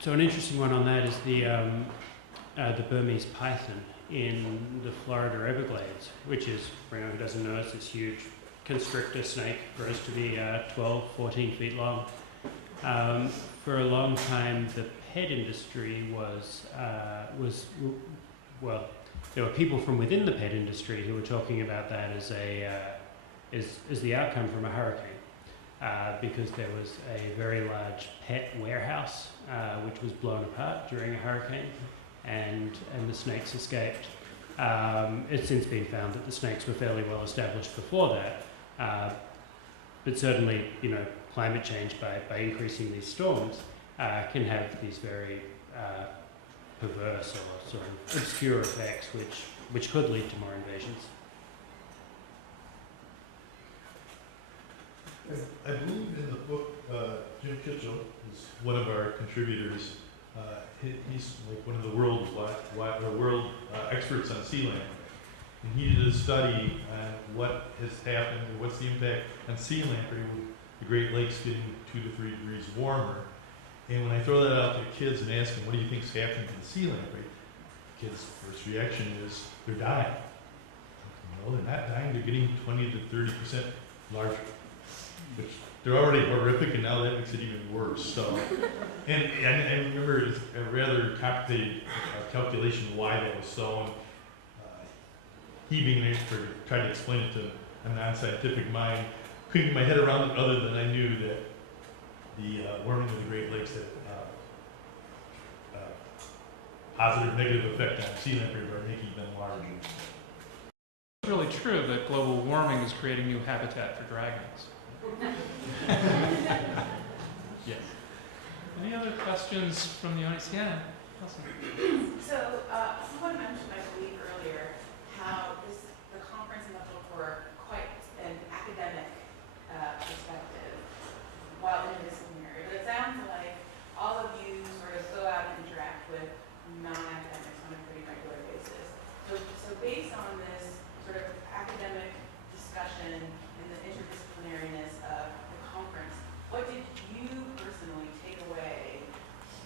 So an interesting one on that is the Burmese python in the Florida Everglades, which is, for anyone who doesn't know, it's this huge constrictor snake, grows to be 12, 14 feet long. For a long time, the pet industry was there were people from within the pet industry who were talking about that as as the outcome from a hurricane. Because there was a very large pet warehouse which was blown apart during a hurricane, and the snakes escaped. It's since been found that the snakes were fairly well established before that, but certainly, climate change by increasing these storms can have these very perverse or sort of obscure effects which could lead to more invasions. I believe in the book, Jim Kitchell is one of our contributors. He's like one of the world experts on sea lamprey. And he did a study on what has happened, or what's the impact on sea lamprey with the Great Lakes getting 2 to 3 degrees warmer. And when I throw that out to kids and ask them, what do you think is happening to the sea lamprey? Kids' first reaction is, they're dying. No, they're not dying, they're getting 20 to 30% larger. Which they're already horrific, and now that makes it even worse. So, and I remember it was a rather complicated calculation why that was so. And, he being an expert tried to explain it to a non-scientific mind. Couldn't get my head around it, other than I knew that the warming of the Great Lakes had positive, negative effect on sea lamprey by making them larger. It's really true that global warming is creating new habitat for dragons. Yes. Any other questions from the audience? Yeah. Awesome. So, someone mentioned, I believe earlier, how the conference and the book were quite an academic perspective, while interdisciplinary. But it sounds like all of you sort of go out and interact with non-academics on a pretty regular basis. So based on this sort of academic discussion and the interdisciplinariness of the conference, what did you personally take away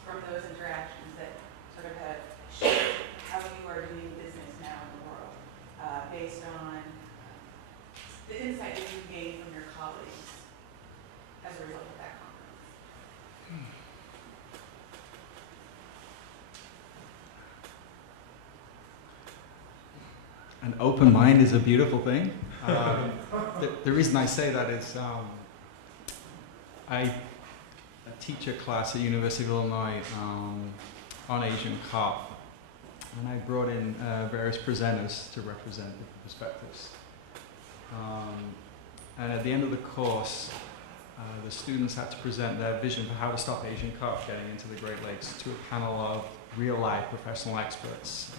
from those interactions that sort of have shaped how you are doing business now in the world, based on the insight that you gained from your colleagues as a result of that conference? An open mind is a beautiful thing. The reason I say that is I teach a class at University of Illinois on Asian carp, and I brought in various presenters to represent different perspectives. And at the end of the course, the students had to present their vision for how to stop Asian carp getting into the Great Lakes to a panel of real-life professional experts,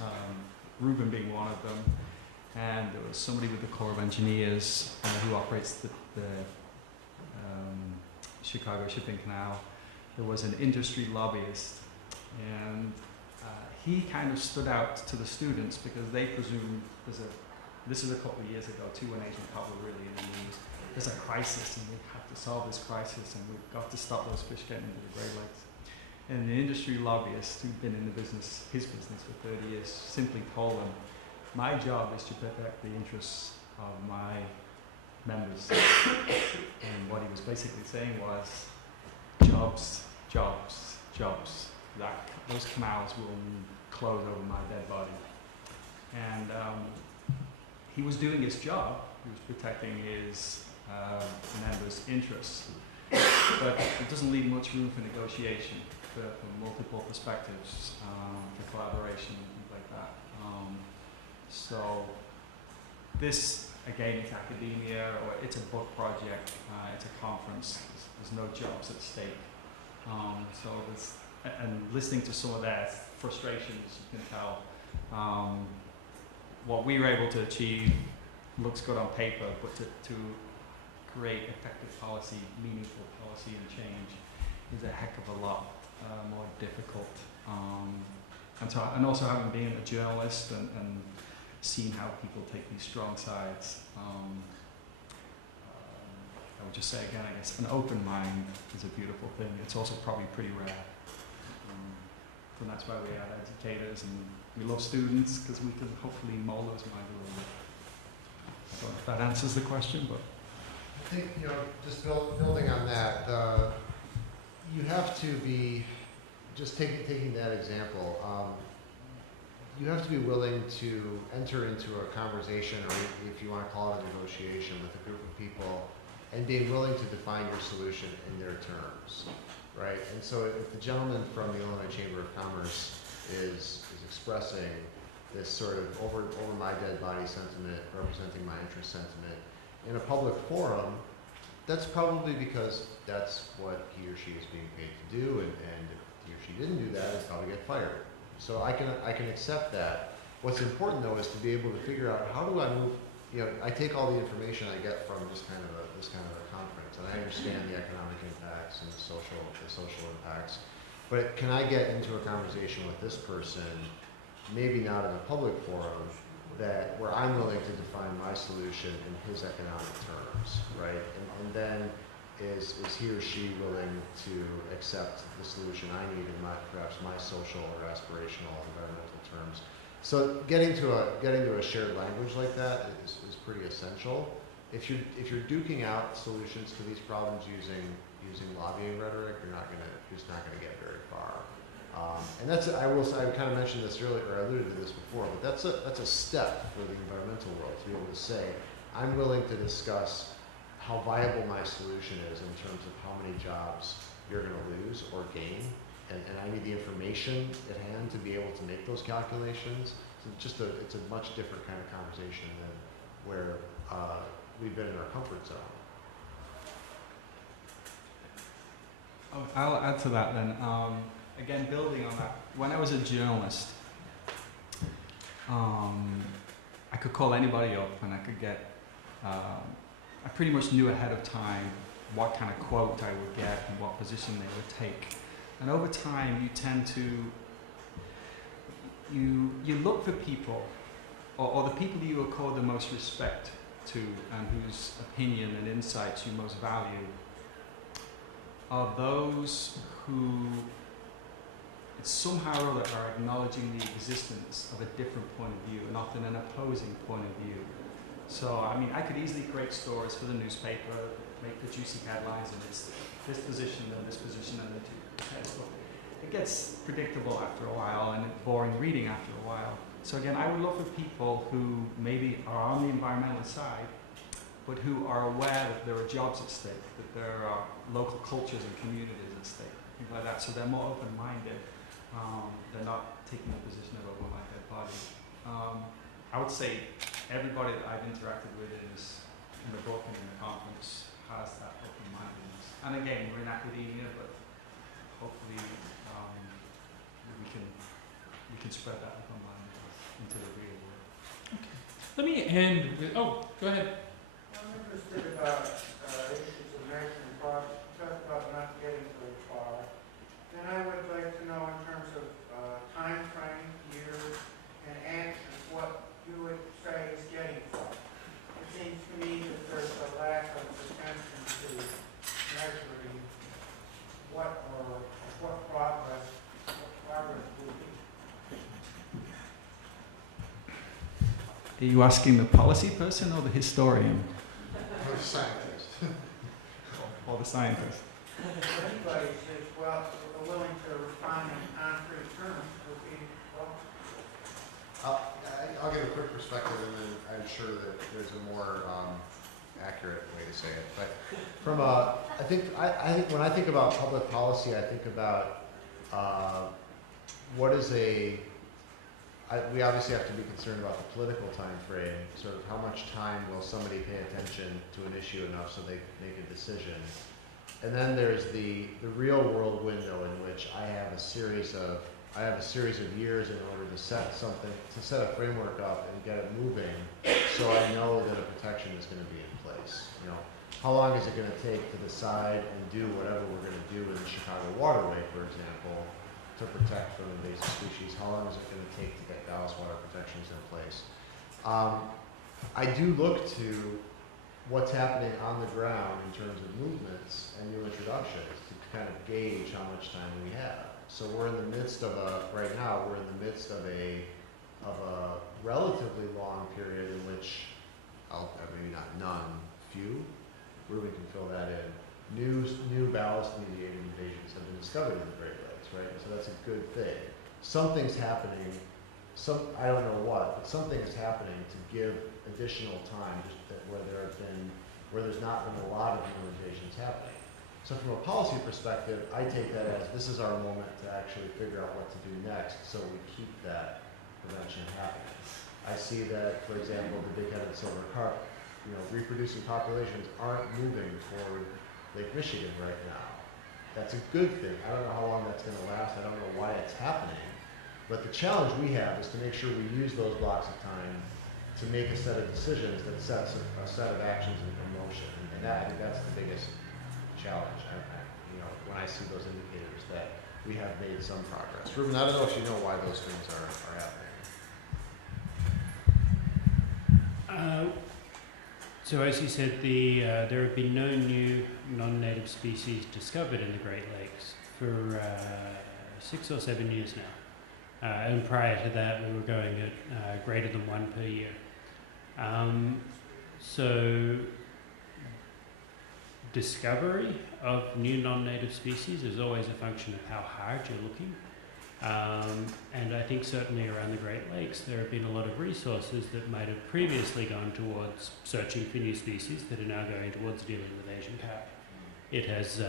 Reuben being one of them. And there was somebody with the Corps of Engineers who operates the Chicago Shipping Canal. there was an industry lobbyist, and he kind of stood out to the students because they presumed this is a couple of years ago too, when Asian carp were really in the news. There's a crisis, and we have to solve this crisis, and we've got to stop those fish getting into the Great Lakes. And the industry lobbyist, who'd been in the business, his business for 30 years, simply told them, my job is to protect the interests of my members. And what he was basically saying was, jobs, jobs, jobs. Those canals will close over my dead body. And he was doing his job. He was protecting his members' interests. But it doesn't leave much room for negotiation, for multiple perspectives, for collaboration and things like that. So this, again, it's academia, or it's a book project, it's a conference. There's no jobs at stake. So there's, and listening to some of their frustrations, you can tell what we were able to achieve looks good on paper, but to create effective policy, meaningful policy and change is a heck of a lot more difficult. And also having been a journalist and seen how people take these strong sides, I would just say again, I guess an open mind is a beautiful thing. It's also probably pretty rare. And that's why we have educators, and we love students because we can hopefully mold those minds a little bit. I don't know if that answers the question, but I think, you know, just building on that, you have to be, just taking that example, you have to be willing to enter into a conversation, or if you want to call it a negotiation, with a group of people, and being willing to define your solution in their terms, right? And so if the gentleman from the Illinois Chamber of Commerce is expressing this sort of over my dead body sentiment, representing my interest sentiment, in a public forum, that's probably because that's what he or she is being paid to do, and if he or she didn't do that, he'd probably get fired. So I can accept that. What's important though is to be able to figure out, how do I move, you know, I take all the information I get from this kind of a conference, and I understand the economic impacts and the social impacts, but can I get into a conversation with this person, maybe not in a public forum, where I'm willing to define my solution in his economic terms, right? And then is he or she willing to accept the solution I need in perhaps my social or aspirational environmental terms? So getting to a shared language like that is pretty essential. If you're duking out solutions to these problems using lobbying rhetoric, you're just not gonna get very far. And I kind of mentioned this earlier, or I alluded to this before, but that's a step for the environmental world to be able to say, I'm willing to discuss how viable my solution is in terms of how many jobs you're going to lose or gain, and I need the information at hand to be able to make those calculations. So it's a much different kind of conversation than where we've been in our comfort zone. I'll add to that then. Again, building on that, when I was a journalist, I could call anybody up and I could get, I pretty much knew ahead of time what kind of quote I would get and what position they would take. And over time, you tend to, you look for people, or the people you accord the most respect to and whose opinion and insights you most value are those who somehow or other are acknowledging the existence of a different point of view, and often an opposing point of view. So, I mean, I could easily create stories for the newspaper, make the juicy headlines, and it's this position, then this position, and then it gets predictable after a while, and boring reading after a while. So again, I would look for people who maybe are on the environmental side, but who are aware that there are jobs at stake, that there are local cultures and communities at stake, things like that. So they're more open-minded. They're not taking the position of over my dead body. I would say everybody that I've interacted with in the book and in the conference has that open-mindedness. And again, we're in academia, but hopefully we can spread that open-mindedness into the real world. Okay. Let me end with, oh, go ahead. I'm interested about issues of national parks. You talked about not getting very far. Are you asking the policy person or the historian? Or scientist. Or the scientist? Anybody who's willing to respond in concrete terms would be welcome. I'll give a quick perspective, and then I'm sure that there's a more accurate way to say it. But from I think when I think about public policy, I think about what is we obviously have to be concerned about the political time frame, sort of how much time will somebody pay attention to an issue enough so they make a decision. And then there's the real world window in which I have a series of years in order to set a framework up and get it moving, so I know that a protection is going to be in place. You know, how long is it going to take to decide and do whatever we're going to do in the Chicago waterway, for example, to protect from invasive species? How long is it going to take to get ballast water protections in place? I do look to what's happening on the ground in terms of movements and new introductions to kind of gauge how much time we have. So we're in the midst of right now we're in the midst of a relatively long period in which, maybe not none, few, Reuben can fill that in, new ballast-mediated invasions have been discovered in the Great Lakes, right? So that's a good thing. Something's happening, I don't know what, but something is happening to give additional time where there's not been a lot of new invasions happening. So from a policy perspective, I take that as this is our moment to actually figure out what to do next so we keep that prevention happening. I see that, for example, the big-headed silver carp, reproducing populations aren't moving toward Lake Michigan right now. That's a good thing. I don't know how long that's going to last. I don't know why it's happening. But the challenge we have is to make sure we use those blocks of time to make a set of decisions that sets a set of actions in motion. And I think that's the biggest challenge. When I see those indicators that we have made some progress. Reuben, I don't know if you know why those things are happening. So as you said, there have been no new non-native species discovered in the Great Lakes for 6 or 7 years now. And prior to that, we were going at greater than 1 per year. So discovery of new non-native species is always a function of how hard you're looking. And I think certainly around the Great Lakes there have been a lot of resources that might have previously gone towards searching for new species that are now going towards dealing with Asian carp. It has,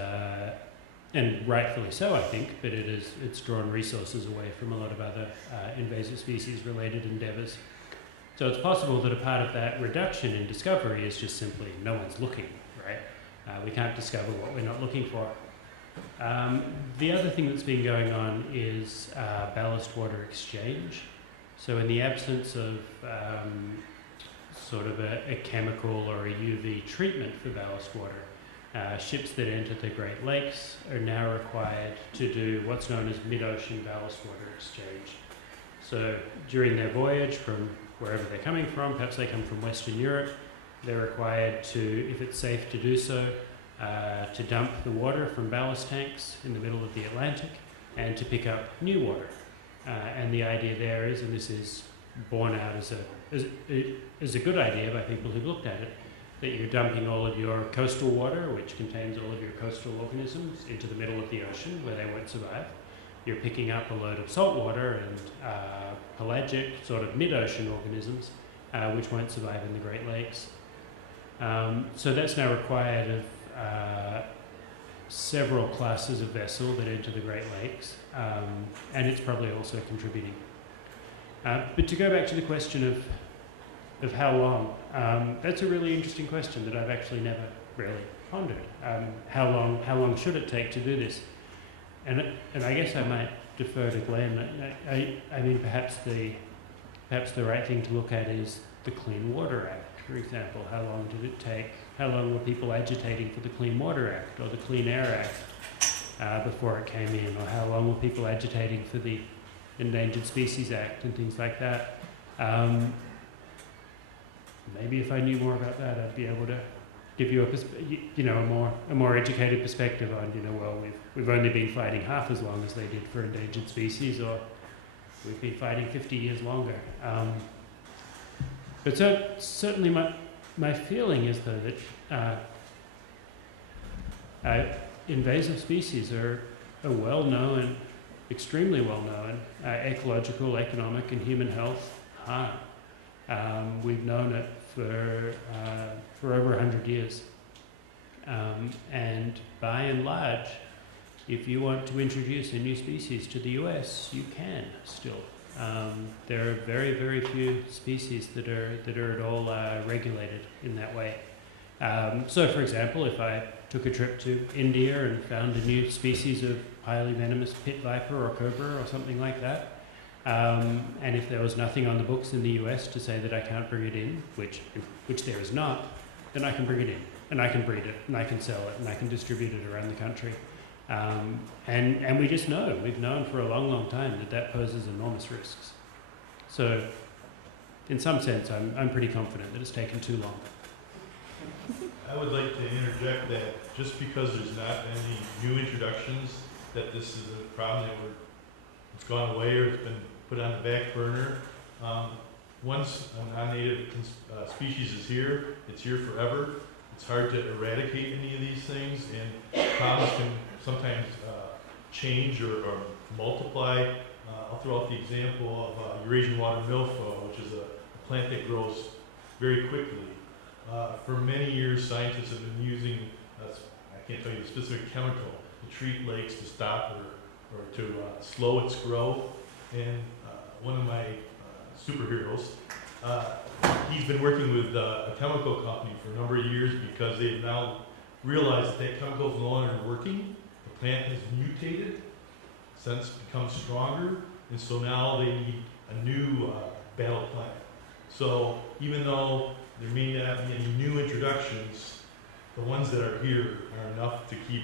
and rightfully so I think, but it's drawn resources away from a lot of other invasive species related endeavours. So it's possible that a part of that reduction in discovery is just simply no one's looking, right? We can't discover what we're not looking for. The other thing that's been going on is ballast water exchange. So in the absence of sort of a chemical or a UV treatment for ballast water, ships that enter the Great Lakes are now required to do what's known as mid-ocean ballast water exchange. So during their voyage from wherever they're coming from, perhaps they come from Western Europe, they're required to, if it's safe to do so, to dump the water from ballast tanks in the middle of the Atlantic and to pick up new water. And the idea there is, and this is borne out as a good idea by people who've looked at it, that you're dumping all of your coastal water, which contains all of your coastal organisms, into the middle of the ocean where they won't survive. You're picking up a load of salt water and pelagic, sort of mid-ocean organisms, which won't survive in the Great Lakes. So that's now required of several classes of vessel that enter the Great Lakes, and it's probably also contributing. But to go back to the question of how long, that's a really interesting question that I've actually never really pondered. How long should it take to do this? And I guess I might defer to Glenn. I mean, perhaps the right thing to look at is the Clean Water Act, for example. How long did it take? How long were people agitating for the Clean Water Act or the Clean Air Act before it came in? Or how long were people agitating for the Endangered Species Act and things like that? Maybe if I knew more about that, I'd be able to give you a more educated perspective on, well, we've only been fighting half as long as they did for endangered species, or we've been fighting 50 years longer. But certainly my feeling is, though, that invasive species are well-known, extremely well-known, ecological, economic, and human health harm. We've known it for over 100 years. And by and large, if you want to introduce a new species to the US, you can still. There are very, very few species that are at all regulated in that way. So, for example, if I took a trip to India and found a new species of highly venomous pit viper or cobra or something like that, and if there was nothing on the books in the US to say that I can't bring it in, which there is not, then I can bring it in, and I can breed it, and I can sell it, and I can distribute it around the country. And we just know, we've known for a long, long time that poses enormous risks. So, in some sense, I'm pretty confident that it's taken too long. I would like to interject that just because there's not any new introductions, that this is a problem that it's gone away or it's been put on the back burner. Once a non-native species is here, it's here forever. It's hard to eradicate any of these things, and problems can sometimes change or multiply. I'll throw out the example of Eurasian water milfoil, which is a plant that grows very quickly. For many years, scientists have been using, I can't tell you the specific chemical, to treat lakes to stop or to slow its growth. And one of my superheroes, he's been working with a chemical company for a number of years because they've now realized that chemical is no longer working. The plant has mutated, since become stronger, and so now they need a new battle plan. So even though there may not be any new introductions, the ones that are here are enough to keep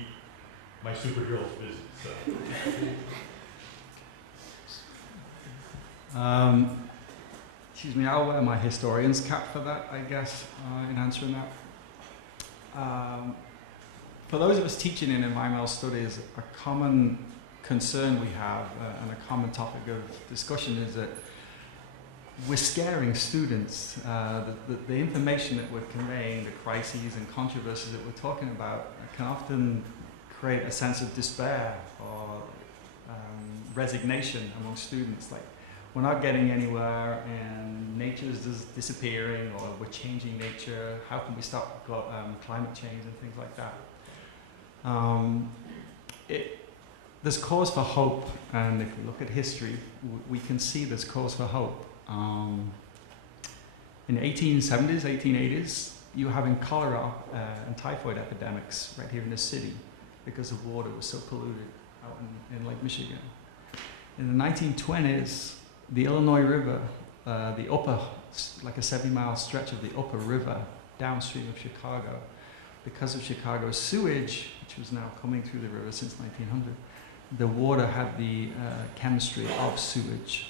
my superheroes busy. So. Excuse me, I'll wear my historian's cap for that, I guess, in answering that. For those of us teaching in environmental studies, a common concern we have and a common topic of discussion is that we're scaring students. The information that we're conveying, the crises and controversies that we're talking about can often create a sense of despair or resignation among students. Like, we're not getting anywhere and nature is just disappearing, or we're changing nature. How can we stop climate change and things like that? There's cause for hope, and if we look at history, we can see there's cause for hope. In the 1870s, 1880s, you were having cholera and typhoid epidemics right here in the city because the water was so polluted out in Lake Michigan. In the 1920s, the Illinois River, the upper, like a 70-mile stretch of the upper river downstream of Chicago, because of Chicago's sewage, which was now coming through the river since 1900, the water had the chemistry of sewage.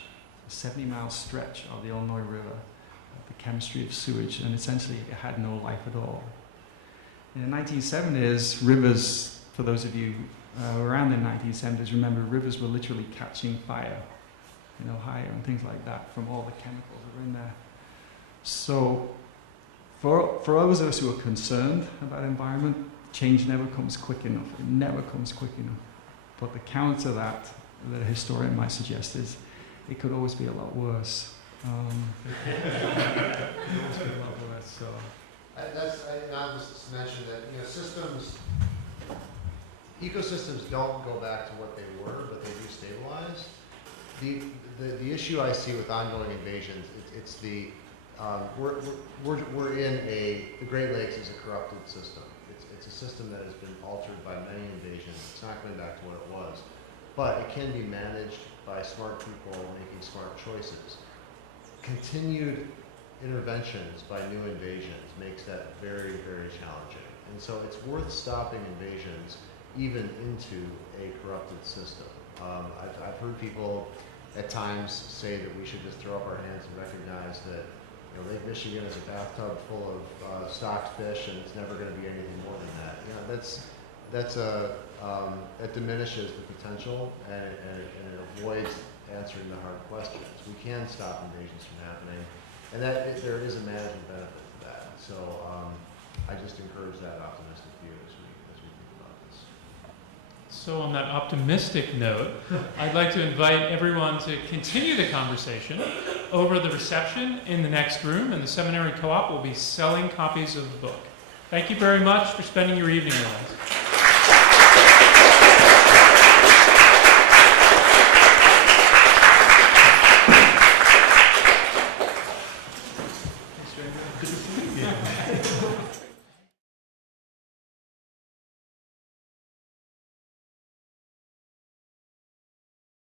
A 70-mile stretch of the Illinois River, the chemistry of sewage, and essentially it had no life at all. In the 1970s, rivers, for those of you around the 1970s, remember rivers were literally catching fire in Ohio and things like that from all the chemicals that were in there. So for those of us who are concerned about environment, change never comes quick enough. It never comes quick enough. But the counter to that a historian might suggest is it could always be a lot worse. It could always be a lot worse. So I'll just mention that ecosystems don't go back to what they were, but they do stabilize. The issue I see with ongoing invasions, it's the we're in the Great Lakes is a corrupted system. It's a system that has been altered by many invasions. It's not going back to what it was, but it can be managed by smart people making smart choices. Continued interventions by new invasions makes that very, very challenging. And so it's worth stopping invasions even into a corrupted system. I've heard people at times say that we should just throw up our hands and recognize that Lake Michigan is a bathtub full of stocked fish, and it's never going to be anything more than that. That diminishes the potential, and it avoids answering the hard questions. We can stop invasions from happening, And that, there is a management benefit to that. So I just encourage that optimistic view as we think about this. So on that optimistic note, I'd like to invite everyone to continue the conversation over the reception in the next room, and the seminary co-op will be selling copies of the book. Thank you very much for spending your evening with us.